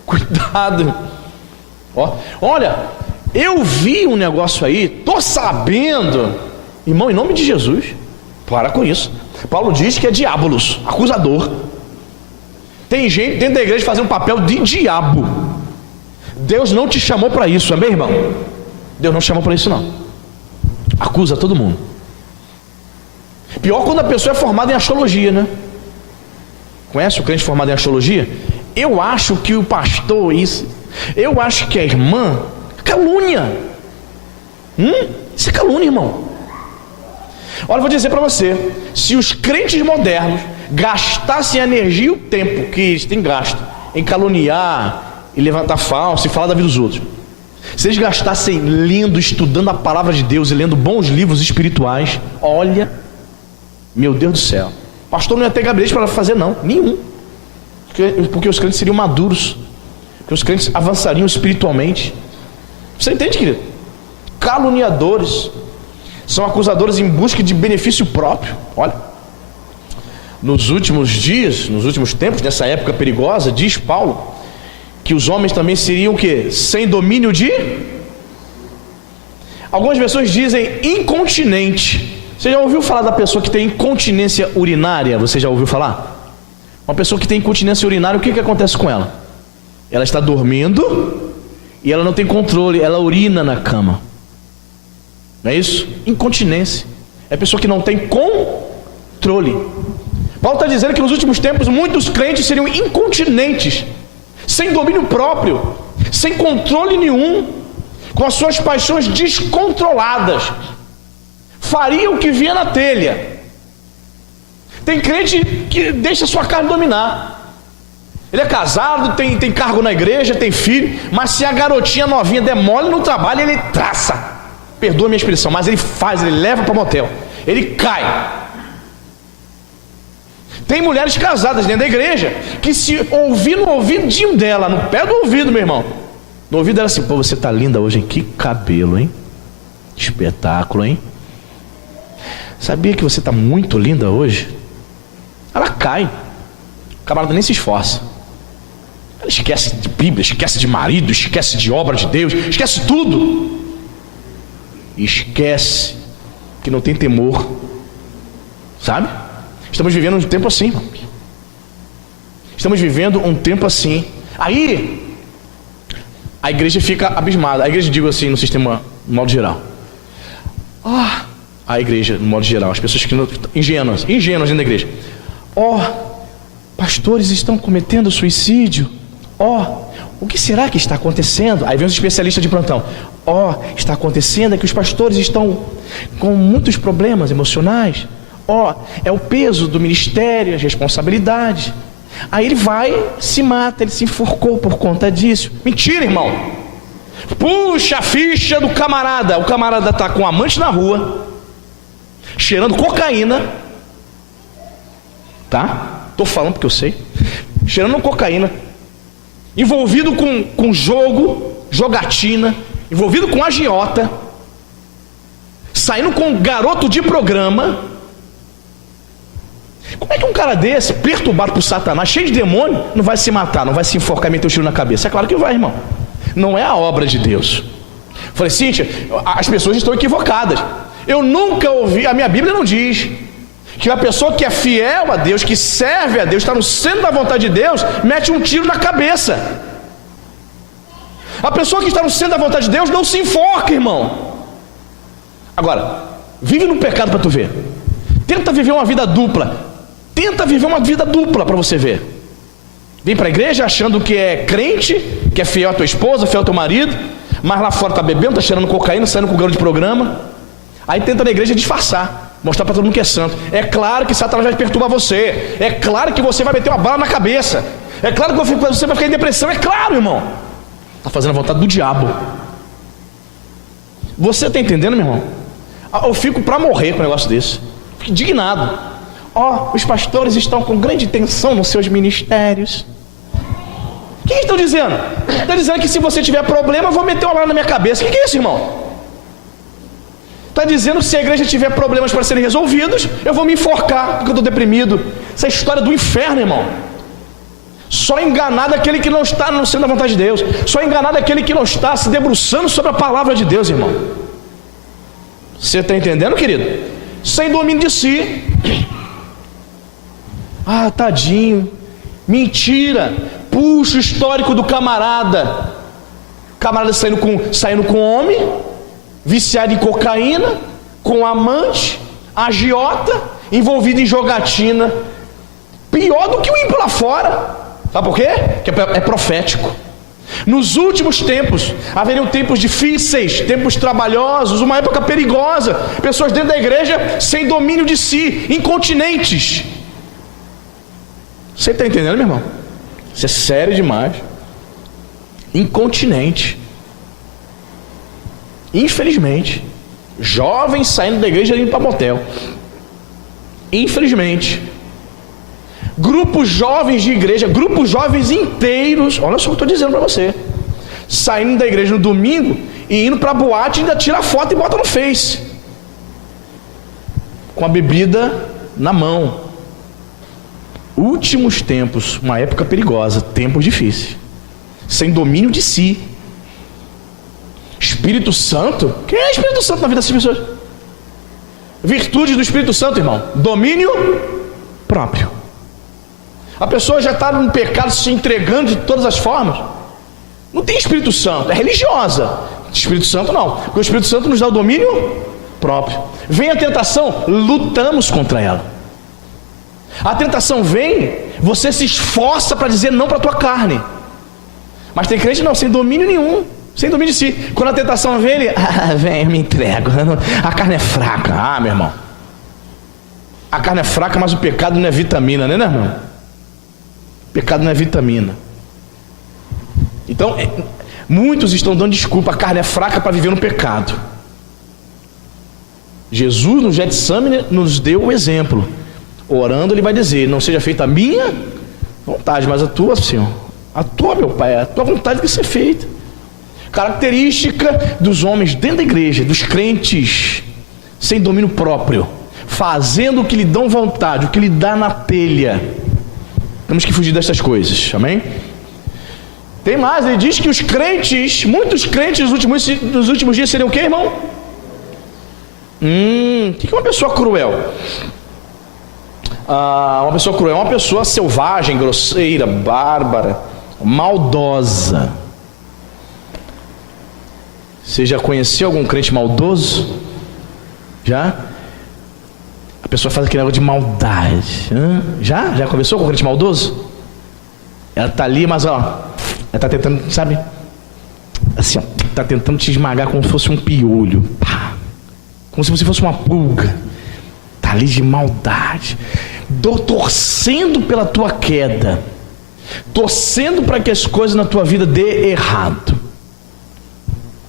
Cuidado. Ó, olha, eu vi um negócio aí, tô sabendo. Irmão, em nome de Jesus, para com isso. Paulo diz que é diabolos, acusador. Tem gente dentro da igreja fazendo um papel de diabo. Deus não te chamou para isso, amém, irmão? Deus não te chamou para isso, não. Acusa todo mundo. Pior quando a pessoa é formada em astrologia, né? Conhece o crente formado em astrologia? Eu acho que o pastor, isso. Eu acho que a irmã, calúnia. Isso é calúnia, irmão. Olha, eu vou dizer para você: se os crentes modernos gastassem a energia e o tempo que eles têm gasto em caluniar, e levantar falso, e falar da vida dos outros, se eles gastassem lendo, estudando a palavra de Deus e lendo bons livros espirituais, olha, meu Deus do céu, pastor não ia ter gabinete para fazer não, nenhum, porque os crentes seriam maduros, porque os crentes avançariam espiritualmente. Você entende, querido? Caluniadores são acusadores em busca de benefício próprio. Olha, nos últimos dias, nos últimos tempos, nessa época perigosa, diz Paulo que os homens também seriam o quê? Sem domínio de... Algumas pessoas dizem incontinente. Você já ouviu falar da pessoa que tem incontinência urinária? Você já ouviu falar? Uma pessoa que tem incontinência urinária, o que acontece com ela? Ela está dormindo e ela não tem controle, ela urina na cama. Não é isso? Incontinência. É a pessoa que não tem controle. Paulo está dizendo que nos últimos tempos muitos crentes seriam incontinentes, sem domínio próprio, sem controle nenhum, com as suas paixões descontroladas, faria o que via na telha. Tem crente que deixa a sua carne dominar. Ele é casado, tem cargo na igreja, tem filho, mas se a garotinha novinha der mole no trabalho, ele traça. Perdoa a minha expressão, mas ele faz, ele leva para o motel, ele cai. Tem mulheres casadas dentro da igreja que, se ouvir no ouvidinho dela, no pé do ouvido, meu irmão, no ouvido dela assim: pô, você tá linda hoje, hein? Que cabelo, hein? Espetáculo, hein? Sabia que você tá muito linda hoje? Ela cai. O camarada nem se esforça. Ela esquece de Bíblia, esquece de marido, esquece de obra de Deus, esquece tudo. Esquece que não tem temor, sabe? Estamos vivendo um tempo assim, irmão. Estamos vivendo um tempo assim. Aí a igreja fica abismada. A igreja, digo assim, no sistema, no modo geral. A igreja, no modo geral, as pessoas que não, ingênuas dentro da igreja. Pastores estão cometendo suicídio. O que será que está acontecendo? Aí vem os especialistas de plantão. Está acontecendo é que os pastores estão com muitos problemas emocionais. É o peso do ministério, as responsabilidades. Aí ele vai, se mata, ele se enforcou por conta disso. Mentira, irmão. Puxa a ficha do camarada. O camarada está com um amante na rua, cheirando cocaína. Tá? Estou falando porque eu sei. Cheirando cocaína, envolvido com jogo, jogatina, envolvido com agiota. saindo com um garoto de programa. Como é que um cara desse, perturbado por Satanás, cheio de demônio, não vai se matar, não vai se enforcar e meter um tiro na cabeça? É claro que vai, irmão. Não é a obra de Deus. Falei, Cíntia, as pessoas estão equivocadas. Eu nunca ouvi, a minha Bíblia não diz que a pessoa que é fiel a Deus, que serve a Deus, está no centro da vontade de Deus, mete um tiro na cabeça. A pessoa que está no centro da vontade de Deus não se enforca, irmão. Agora, vive no pecado para tu ver. Tenta viver uma vida dupla. Tenta viver uma vida dupla para você ver. Vem para a igreja achando que é crente, que é fiel à tua esposa, fiel ao teu marido, mas lá fora está bebendo, está cheirando cocaína, saindo com o garoto de programa. Aí tenta na igreja disfarçar, mostrar para todo mundo que é santo. É claro que Satanás vai perturbar você. É claro que você vai meter uma bala na cabeça. É claro que você vai ficar em depressão. É claro, irmão. Está fazendo a vontade do diabo. Você está entendendo, meu irmão? Eu fico para morrer com um negócio desse. Fico indignado. Os pastores estão com grande tensão nos seus ministérios. O que estão dizendo? Estão dizendo que se você tiver problema, eu vou meter uma bala na minha cabeça. O que é isso, irmão? Está dizendo que se a igreja tiver problemas para serem resolvidos, eu vou me enforcar porque eu estou deprimido. Essa é a história do inferno, irmão. Só enganado aquele que não está no centro da vontade de Deus. Só enganado aquele que não está se debruçando sobre a palavra de Deus, irmão. Você está entendendo, querido? Sem domínio de si. Tadinho. Mentira. Puxa o histórico do camarada. Camarada saindo com homem, viciado em cocaína, com amante, agiota, envolvido em jogatina. Pior do que o ímpio lá fora. Sabe por quê? Porque é profético. Nos últimos tempos haveriam tempos difíceis, tempos trabalhosos, uma época perigosa, pessoas dentro da igreja sem domínio de si, incontinentes. Você está entendendo, meu irmão? Isso é sério demais. Incontinente. Infelizmente, jovens saindo da igreja indo para motel. Infelizmente, grupos jovens de igreja, grupos jovens inteiros, olha só o que eu estou dizendo para você, saindo da igreja no domingo e indo para a boate e ainda tira a foto e bota no Face, com a bebida na mão. Últimos tempos, uma época perigosa, tempos difíceis, sem domínio de si. Espírito Santo? Quem é Espírito Santo na vida dessas pessoas? Virtude do Espírito Santo, irmão, domínio próprio. A pessoa já está no pecado, se entregando de todas as formas. Não tem Espírito Santo, é religiosa. Espírito Santo não, porque o Espírito Santo nos dá o domínio próprio. Vem a tentação, lutamos contra ela. A tentação vem, você se esforça para dizer não para a tua carne. Mas tem crente não, sem domínio nenhum, sem domínio de si. Quando a tentação vem, ele, vem, eu me entrego. A carne é fraca. Meu irmão, a carne é fraca, mas o pecado não é vitamina, né, irmão? Pecado não é vitamina. Então, muitos estão dando desculpa, a carne é fraca para viver no pecado. Jesus no Getsemane nos deu o exemplo. Orando ele vai dizer, não seja feita a minha vontade, mas a tua, Senhor. A tua, meu Pai, a tua vontade tem que ser feita. Característica dos homens dentro da igreja, dos crentes, sem domínio próprio, fazendo o que lhe dão vontade, o que lhe dá na telha. Temos que fugir dessas coisas, amém? Tem mais, ele diz que os crentes, muitos crentes nos últimos dias seriam o quê, irmão? O que é uma pessoa cruel? Uma pessoa cruel é uma pessoa selvagem, grosseira, bárbara, maldosa. Você já conheceu algum crente maldoso? Já? A pessoa faz aquele negócio de maldade. Já? Já conversou com um crente maldoso? Ela está ali, mas ela está tentando, sabe? Assim, está tentando te esmagar como se fosse um piolho. Como se você fosse uma pulga. Está ali de maldade. Torcendo pela tua queda. Torcendo para que as coisas na tua vida dê errado.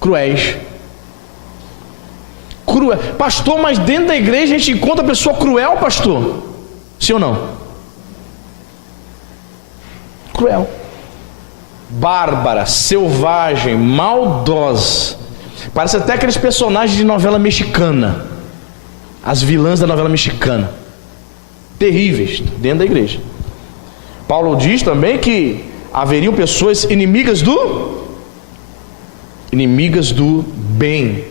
Cruéis. Pastor, mas dentro da igreja a gente encontra pessoa cruel, pastor? Sim ou não? Cruel, bárbara, selvagem, maldosa, Parece até aqueles personagens de novela mexicana, as vilãs da novela mexicana, terríveis dentro da igreja. Paulo diz também que haveriam pessoas inimigas do bem.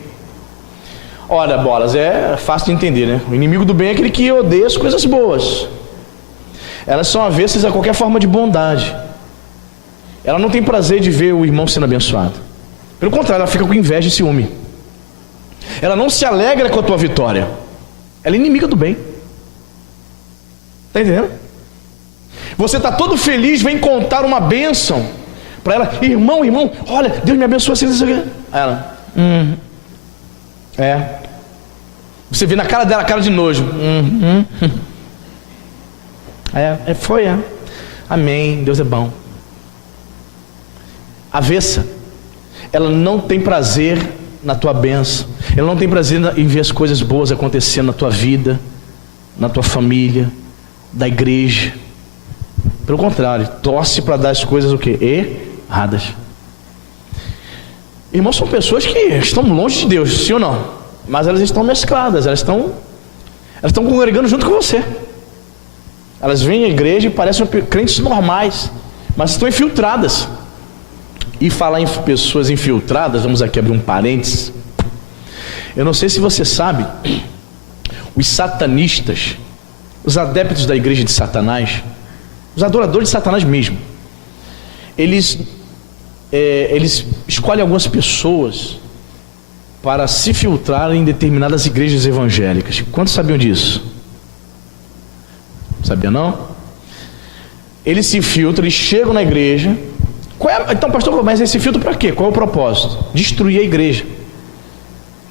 Ora, bolas, é fácil de entender, né? O inimigo do bem é aquele que odeia as coisas boas. Elas são avessas a qualquer forma de bondade. Ela não tem prazer de ver o irmão sendo abençoado. Pelo contrário, ela fica com inveja e ciúme. Ela não se alegra com a tua vitória. Ela é inimiga do bem. Está entendendo? Você está todo feliz, vem contar uma bênção para ela. Irmão, olha, Deus me abençoou assim, isso aqui. Ela, Você vê na cara dela, cara de nojo. Foi. Amém, Deus é bom. Avessa. Ela não tem prazer na tua bênção. Ela não tem prazer em ver as coisas boas acontecendo na tua vida, na tua família, da igreja. Pelo contrário, torce para dar as coisas o quê? Erradas. Irmãos, são pessoas que estão longe de Deus, sim ou não? Mas elas estão mescladas, elas estão congregando junto com você. Elas vêm à igreja e parecem crentes normais, mas estão infiltradas. E falar em pessoas infiltradas, vamos aqui abrir um parênteses. Eu não sei se você sabe, os satanistas, os adeptos da igreja de Satanás, os adoradores de Satanás mesmo, eles escolhem algumas pessoas para se filtrar em determinadas igrejas evangélicas. Quantos sabiam disso? Sabia não? Eles se filtram, eles chegam na igreja. Então, pastor, mas esse filtro para quê? Qual é o propósito? Destruir a igreja.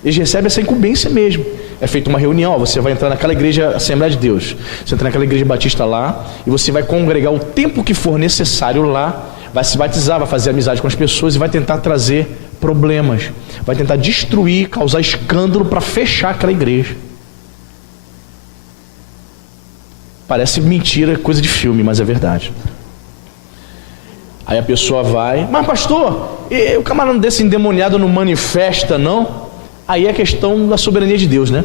Eles recebem essa incumbência mesmo. É feita uma reunião, você vai entrar naquela igreja Assembleia de Deus, você entra naquela igreja batista lá, e você vai congregar o tempo que for necessário lá, vai se batizar, vai fazer amizade com as pessoas e vai tentar trazer problemas, vai tentar destruir, causar escândalo para fechar aquela igreja. Parece mentira, coisa de filme, mas é verdade. Aí a pessoa vai, mas pastor, o camarada desse endemoniado não manifesta não? Aí é questão da soberania de Deus, né?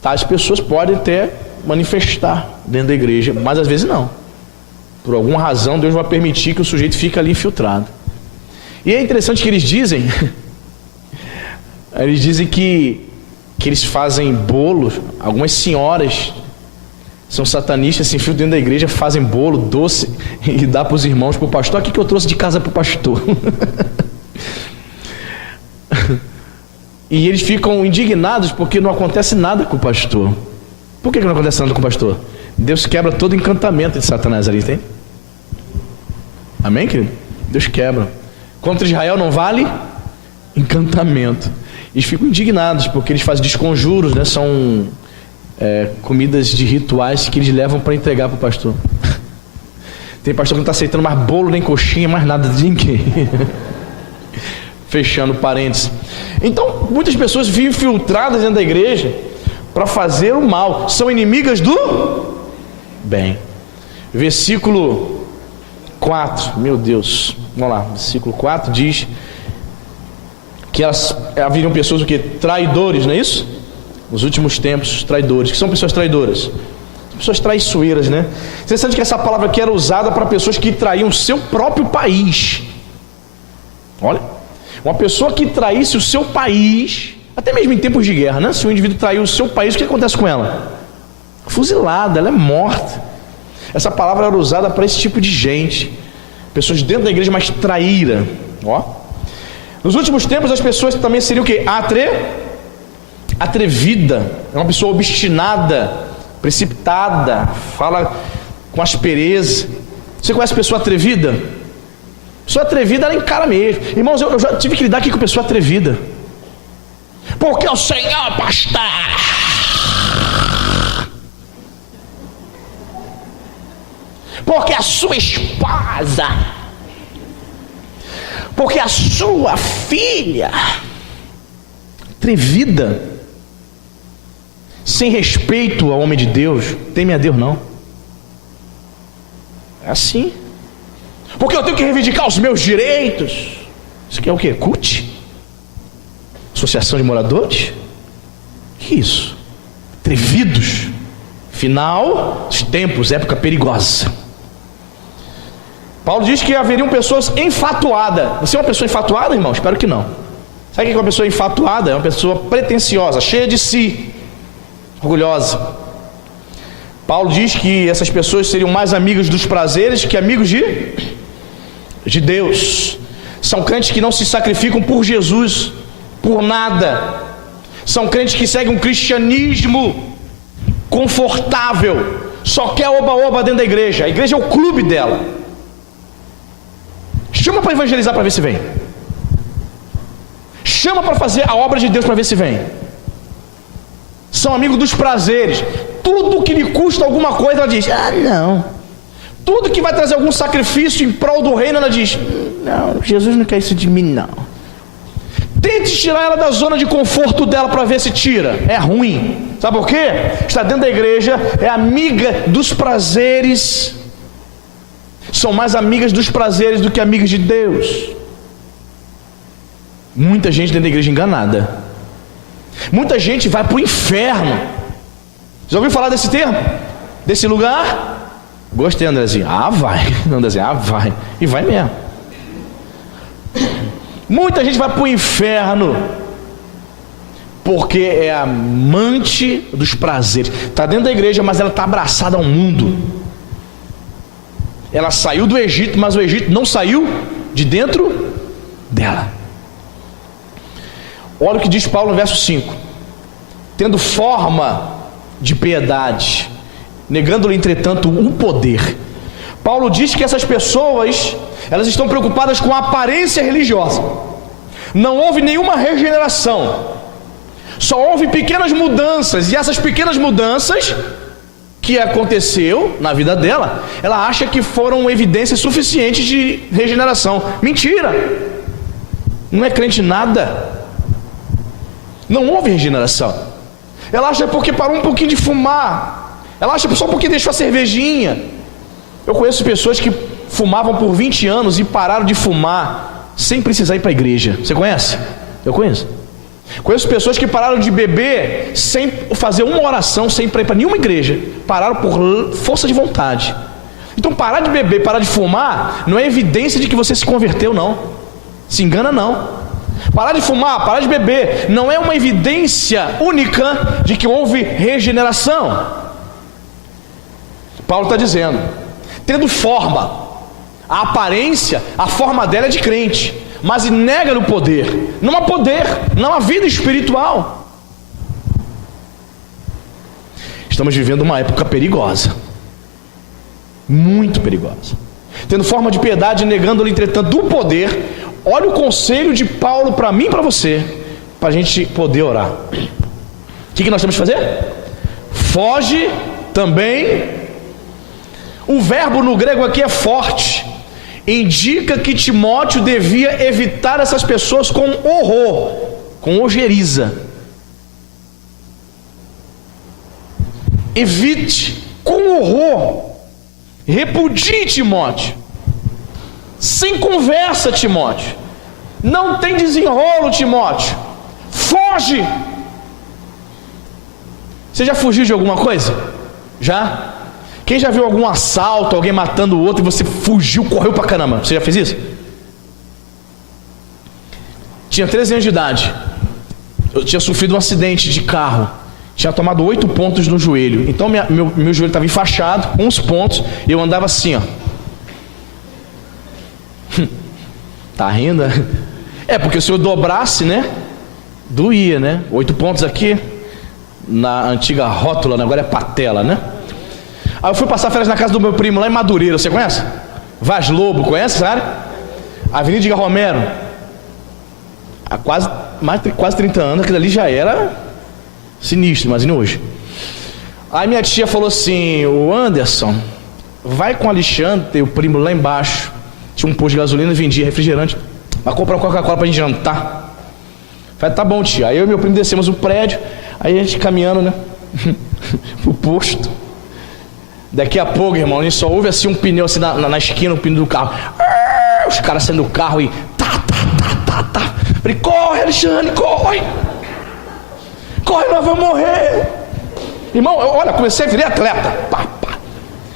Tá, as pessoas podem até manifestar dentro da igreja, mas às vezes não. Por alguma razão Deus vai permitir que o sujeito fique ali infiltrado. E é interessante que eles dizem que eles fazem bolos. Algumas senhoras são satanistas, se infiltram dentro da igreja, fazem bolo, doce e dá para os irmãos, para o pastor. Aqui que eu trouxe de casa para o pastor. E eles ficam indignados porque não acontece nada com o pastor. Por que não acontece nada com o pastor? Deus quebra todo o encantamento de Satanás ali, tem? Amém, querido? Deus quebra. Contra Israel não vale encantamento. Eles ficam indignados porque eles fazem desconjuros, né? São comidas de rituais que eles levam para entregar para o pastor. Tem pastor que não está aceitando mais bolo, nem coxinha, mais nada de ninguém. Fechando parênteses. Então, muitas pessoas vivem infiltradas dentro da igreja para fazer o mal. São inimigas do bem. Versículo 4, meu Deus. Vamos lá, versículo 4 diz que haveriam pessoas o quê? Traidores, não é isso? Nos últimos tempos, traidores. Que são pessoas traidoras? Pessoas traiçoeiras, né? Interessante que essa palavra aqui era usada para pessoas que traíam o seu próprio país. Olha, uma pessoa que traísse o seu país, até mesmo em tempos de guerra, né? Se o indivíduo traiu o seu país, o que acontece com ela? Fuzilada, ela é morta. Essa palavra era usada para esse tipo de gente, pessoas dentro da igreja, mas traíra. Ó. Nos últimos tempos, as pessoas também seriam o quê? Atrevida, é uma pessoa obstinada, precipitada, fala com aspereza. Você conhece pessoa atrevida? Pessoa atrevida, ela encara mesmo. Irmãos, eu já tive que lidar aqui com pessoa atrevida. Porque o Senhor, pastor, porque a sua esposa, porque a sua filha, atrevida, sem respeito ao homem de Deus, teme a Deus não. É assim. Porque eu tenho que reivindicar os meus direitos. Isso aqui é o quê? Cut? Associação de moradores? Que isso? Atrevidos. Final dos tempos, época perigosa. Paulo diz que haveriam pessoas enfatuadas. Você é uma pessoa enfatuada, irmão? Espero que não. Sabe o que é uma pessoa enfatuada? É uma pessoa pretensiosa, cheia de si, orgulhosa. Paulo diz que essas pessoas seriam mais amigas dos prazeres que amigos de Deus. São crentes que não se sacrificam por Jesus, por nada. São crentes que seguem um cristianismo confortável, só quer oba-oba dentro da igreja. A igreja é o clube dela. Chama para evangelizar para ver se vem. Chama para fazer a obra de Deus para ver se vem. São amigos dos prazeres. Tudo que lhe custa alguma coisa, ela diz: ah, não. Tudo que vai trazer algum sacrifício em prol do reino, ela diz: não, Jesus não quer isso de mim, não. Tente tirar ela da zona de conforto dela para ver se tira. É ruim. Sabe por quê? Está dentro da igreja, é amiga dos prazeres. São mais amigas dos prazeres do que amigas de Deus. Muita gente dentro da igreja enganada. Muita gente vai para o inferno. Já ouviu falar desse termo? Desse lugar? Gostei, Andrezinho. Ah, vai. Andrezinho, ah, vai. E vai mesmo. Muita gente vai para o inferno porque é amante dos prazeres. Está dentro da igreja, mas ela está abraçada ao mundo. Ela saiu do Egito, mas o Egito não saiu de dentro dela. Olha o que diz Paulo no verso 5: tendo forma de piedade, negando-lhe entretanto o poder. Paulo diz que essas pessoas, elas estão preocupadas com a aparência religiosa. Não houve nenhuma regeneração, só houve pequenas mudanças, e essas pequenas mudanças que aconteceu na vida dela, ela acha que foram evidências suficientes de regeneração. Mentira! Não é crente nada. Não houve regeneração. Ela acha porque parou um pouquinho de fumar, ela acha só porque deixou a cervejinha. Eu conheço pessoas que fumavam por 20 anos e pararam de fumar sem precisar ir para a igreja. Você conhece? Eu conheço. Conheço pessoas que pararam de beber sem fazer uma oração, sem ir para nenhuma igreja. Pararam por força de vontade. Então parar de beber, parar de fumar não é evidência de que você se converteu, não. Se engana, não. Parar de fumar, parar de beber não é uma evidência única de que houve regeneração. Paulo está dizendo: tendo forma, a aparência, a forma dela é de crente, mas nega o poder. Não há poder, não há vida espiritual. Estamos vivendo uma época perigosa, muito perigosa. Tendo forma de piedade, negando-lhe entretanto o poder. Olha o conselho de Paulo para mim e para você, para a gente poder orar. O que nós temos que fazer? Foge também. O verbo no grego aqui é forte, indica que Timóteo devia evitar essas pessoas com horror, com ojeriza. Evite com horror, repudie Timóteo, sem conversa, Timóteo. Não tem desenrolo, Timóteo. Foge. Você já fugiu de alguma coisa? Já? Quem já viu algum assalto, alguém matando o outro e você fugiu, correu pra caramba? Você já fez isso? Tinha 13 anos de idade. Eu tinha sofrido um acidente de carro. Tinha tomado 8 pontos no joelho. Então meu joelho estava enfaixado, com uns pontos, e eu andava assim, ó. Tá rindo? É, porque se eu dobrasse, né? Doía, né? 8 pontos aqui, na antiga rótula, né? Agora é patela, né? Aí eu fui passar férias na casa do meu primo lá em Madureira. Você conhece? Vaz Lobo, conhece essa área? Avenida Edgar Romero. Há quase 30 anos, aquilo ali já era sinistro, imagina hoje. Aí minha tia falou assim: o Anderson, vai com o Alexandre, o primo lá embaixo. Tinha um posto de gasolina, vendia refrigerante. Vai comprar uma Coca-Cola pra gente jantar. Falei: tá bom, tia. Aí eu e meu primo descemos o prédio. Aí a gente caminhando, né? Pro posto. Daqui a pouco, irmão, a gente só ouve assim um pneu assim na esquina, o pneu do carro. Os caras saindo do carro e tá. Falei, corre, Alexandre, corre! Corre, nós vamos morrer! Irmão, olha, comecei a virar atleta. Pá, pá.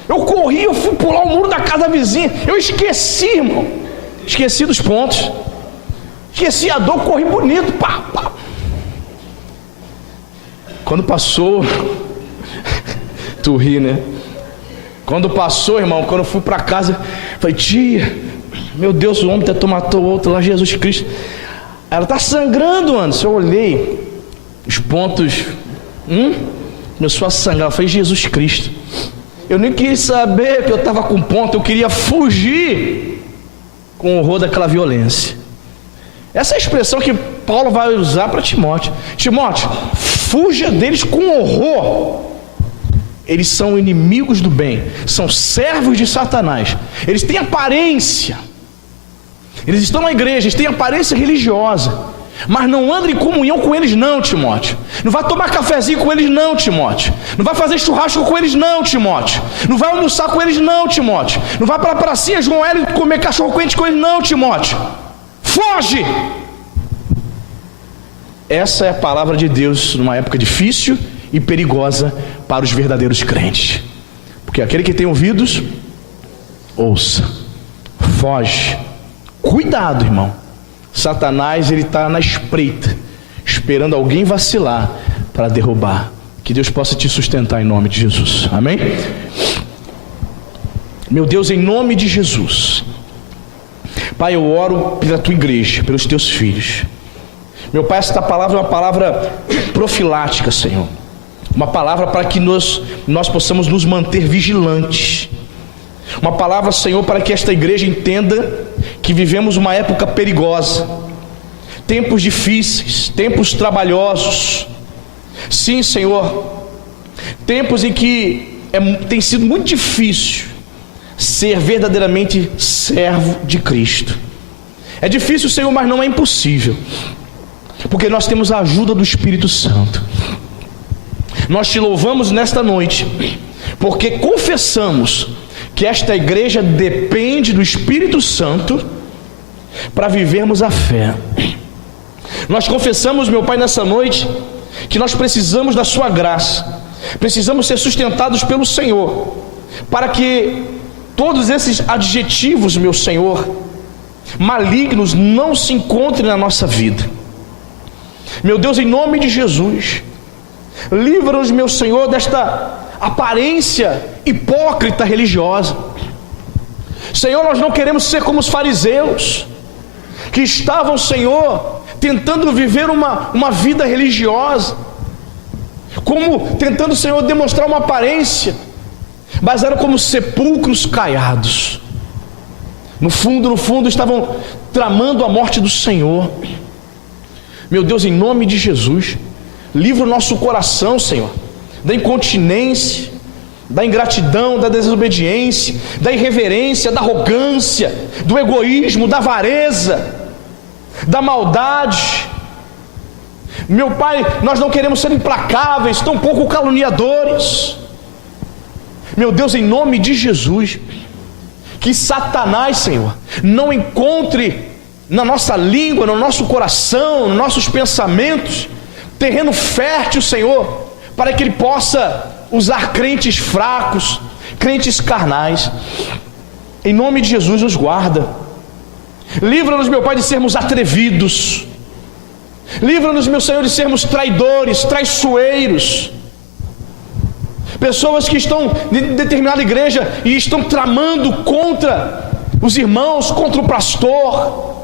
Eu corri, eu fui pular o muro da casa vizinha. Eu esqueci, irmão. Esqueci dos pontos. Esqueci a dor, corri bonito. Pá, pá. Quando passou, tu ri, né? Quando passou, irmão, quando eu fui para casa, falei, tia, meu Deus, o homem tentou matar o outro lá, Jesus Cristo. Ela tá sangrando, mano. Eu olhei, os pontos, começou a sangrar. Eu falei, Jesus Cristo. Eu nem queria saber que eu estava com ponto, eu queria fugir com o horror daquela violência. Essa é a expressão que Paulo vai usar para Timóteo. Timóteo, fuja deles com horror. Eles são inimigos do bem, são servos de Satanás. Eles têm aparência, eles estão na igreja, eles têm aparência religiosa, mas não anda em comunhão com eles não, Timóteo. Não vai tomar cafezinho com eles não, Timóteo. Não vai fazer churrasco com eles não, Timóteo. Não vai almoçar com eles não, Timóteo. Não vai para a pracinha João Hélio comer cachorro quente com eles não, Timóteo. Foge! Essa é a palavra de Deus numa época difícil e perigosa para os verdadeiros crentes. Porque aquele que tem ouvidos, ouça. Foge. Cuidado, irmão. Satanás, ele está na espreita, esperando alguém vacilar para derrubar. Que Deus possa te sustentar em nome de Jesus. Amém? Meu Deus, em nome de Jesus, Pai, eu oro pela tua igreja, pelos teus filhos. Meu Pai, esta palavra é uma palavra profilática, Senhor. Uma palavra para que nós possamos nos manter vigilantes. Uma palavra, Senhor, para que esta igreja entenda que vivemos uma época perigosa, tempos difíceis, tempos trabalhosos. Sim, Senhor, tempos em que tem sido muito difícil ser verdadeiramente servo de Cristo. É difícil, Senhor, mas não é impossível, porque nós temos a ajuda do Espírito Santo. Nós te louvamos nesta noite, porque confessamos que esta igreja depende do Espírito Santo para vivermos a fé. Nós confessamos, meu Pai, nessa noite, que nós precisamos da sua graça, precisamos ser sustentados pelo Senhor, para que todos esses adjetivos, meu Senhor, malignos não se encontrem na nossa vida. Meu Deus, em nome de Jesus, livra-nos, meu Senhor, desta aparência hipócrita religiosa. Senhor, nós não queremos ser como os fariseus, que estavam, Senhor, tentando viver uma vida religiosa, como tentando, Senhor, demonstrar uma aparência, mas eram como sepulcros caiados. No fundo, estavam tramando a morte do Senhor. Meu Deus, em nome de Jesus, livra o nosso coração, Senhor, da incontinência, da ingratidão, da desobediência, da irreverência, da arrogância, do egoísmo, da avareza, da maldade. Meu Pai, nós não queremos ser implacáveis, tampouco caluniadores. Meu Deus, em nome de Jesus, que Satanás, Senhor, não encontre na nossa língua, no nosso coração, nos nossos pensamentos, terreno fértil, Senhor, para que ele possa usar crentes fracos, crentes carnais. Em nome de Jesus, nos guarda. Livra-nos, meu Pai, de sermos atrevidos. Livra-nos, meu Senhor, de sermos traidores, traiçoeiros. Pessoas que estão em determinada igreja e estão tramando contra os irmãos, contra o pastor.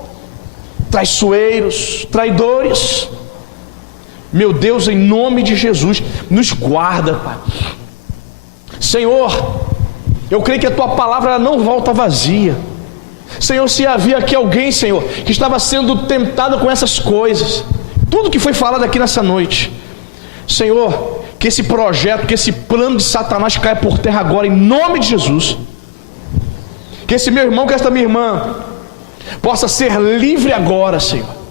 Traiçoeiros, traidores. Meu Deus, em nome de Jesus, nos guarda, Pai. Senhor, eu creio que a Tua palavra não volta vazia. Senhor, se havia aqui alguém, Senhor, que estava sendo tentado com essas coisas, tudo que foi falado aqui nessa noite, Senhor, que esse projeto, que esse plano de Satanás caia por terra agora, em nome de Jesus. Que esse meu irmão, que esta minha irmã, possa ser livre agora, Senhor.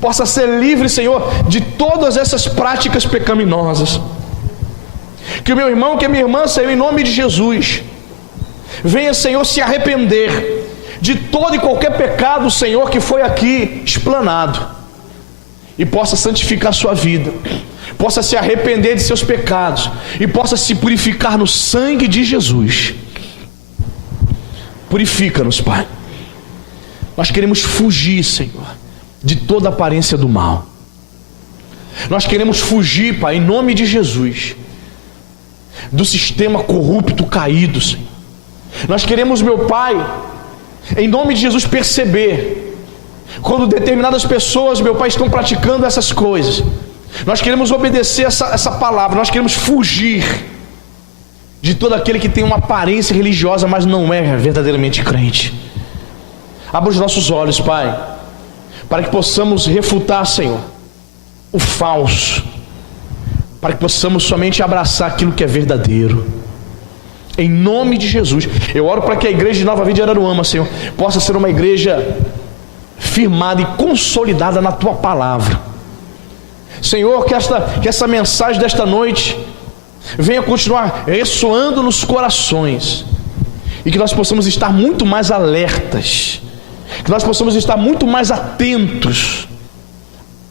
Possa ser livre, Senhor, de todas essas práticas pecaminosas. Que o meu irmão, que a minha irmã, Senhor, em nome de Jesus, venha, Senhor, se arrepender de todo e qualquer pecado, Senhor, que foi aqui explanado. e possa santificar a sua vida, possa se arrepender de seus pecados e possa se purificar no sangue de Jesus. Purifica-nos, Pai. Nós queremos fugir, Senhor, de toda aparência do mal. Nós queremos fugir, Pai, em nome de Jesus, do sistema corrupto caído, Senhor. Nós queremos, meu Pai, em nome de Jesus, perceber quando determinadas pessoas, meu Pai, estão praticando essas coisas. Nós queremos obedecer essa palavra. Nós queremos fugir de todo aquele que tem uma aparência religiosa, mas não é verdadeiramente crente. Abra os nossos olhos, Pai, para que possamos refutar, Senhor, o falso, para que possamos somente abraçar aquilo que é verdadeiro. Em nome de Jesus, eu oro para que a igreja de Nova Vida de Araruama, Senhor, possa ser uma igreja firmada e consolidada na Tua palavra. Senhor, que essa mensagem desta noite venha continuar ressoando nos corações, e que nós possamos estar muito mais alertas, que nós possamos estar muito mais atentos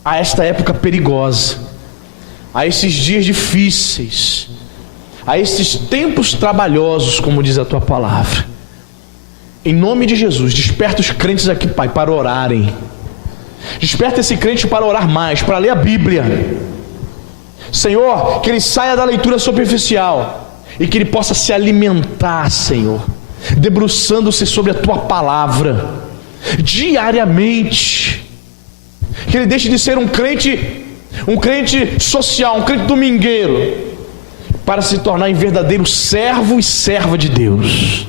a esta época perigosa, a esses dias difíceis, a esses tempos trabalhosos, como diz a Tua palavra. Em nome de Jesus, desperta os crentes aqui, Pai, para orarem. Desperta esse crente para orar mais, para ler a Bíblia. Senhor, que ele saia da leitura superficial e que ele possa se alimentar, Senhor, debruçando-se sobre a Tua palavra diariamente. Que ele deixe de ser um crente social, um crente domingueiro, para se tornar em verdadeiro servo e serva de Deus.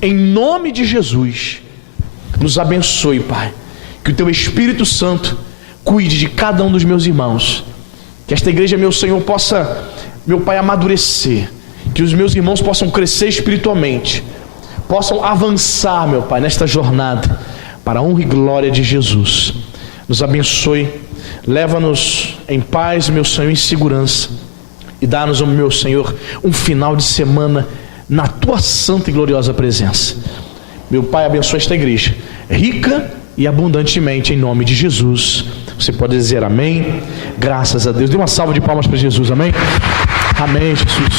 Em nome de Jesus, nos abençoe, Pai. Que o Teu Espírito Santo cuide de cada um dos meus irmãos. Que esta igreja, meu Senhor, possa, meu Pai, amadurecer. Que os meus irmãos possam crescer espiritualmente, possam avançar, meu Pai, nesta jornada, para a honra e glória de Jesus. Nos abençoe, leva-nos em paz, meu Senhor, em segurança, e dá-nos, meu Senhor, um final de semana na Tua santa e gloriosa presença. Meu Pai, abençoa esta igreja, rica e abundantemente, em nome de Jesus. Você pode dizer amém? Graças a Deus. Dê uma salva de palmas para Jesus, amém? Amém, Jesus.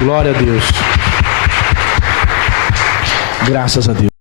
Glória a Deus. Graças a Deus.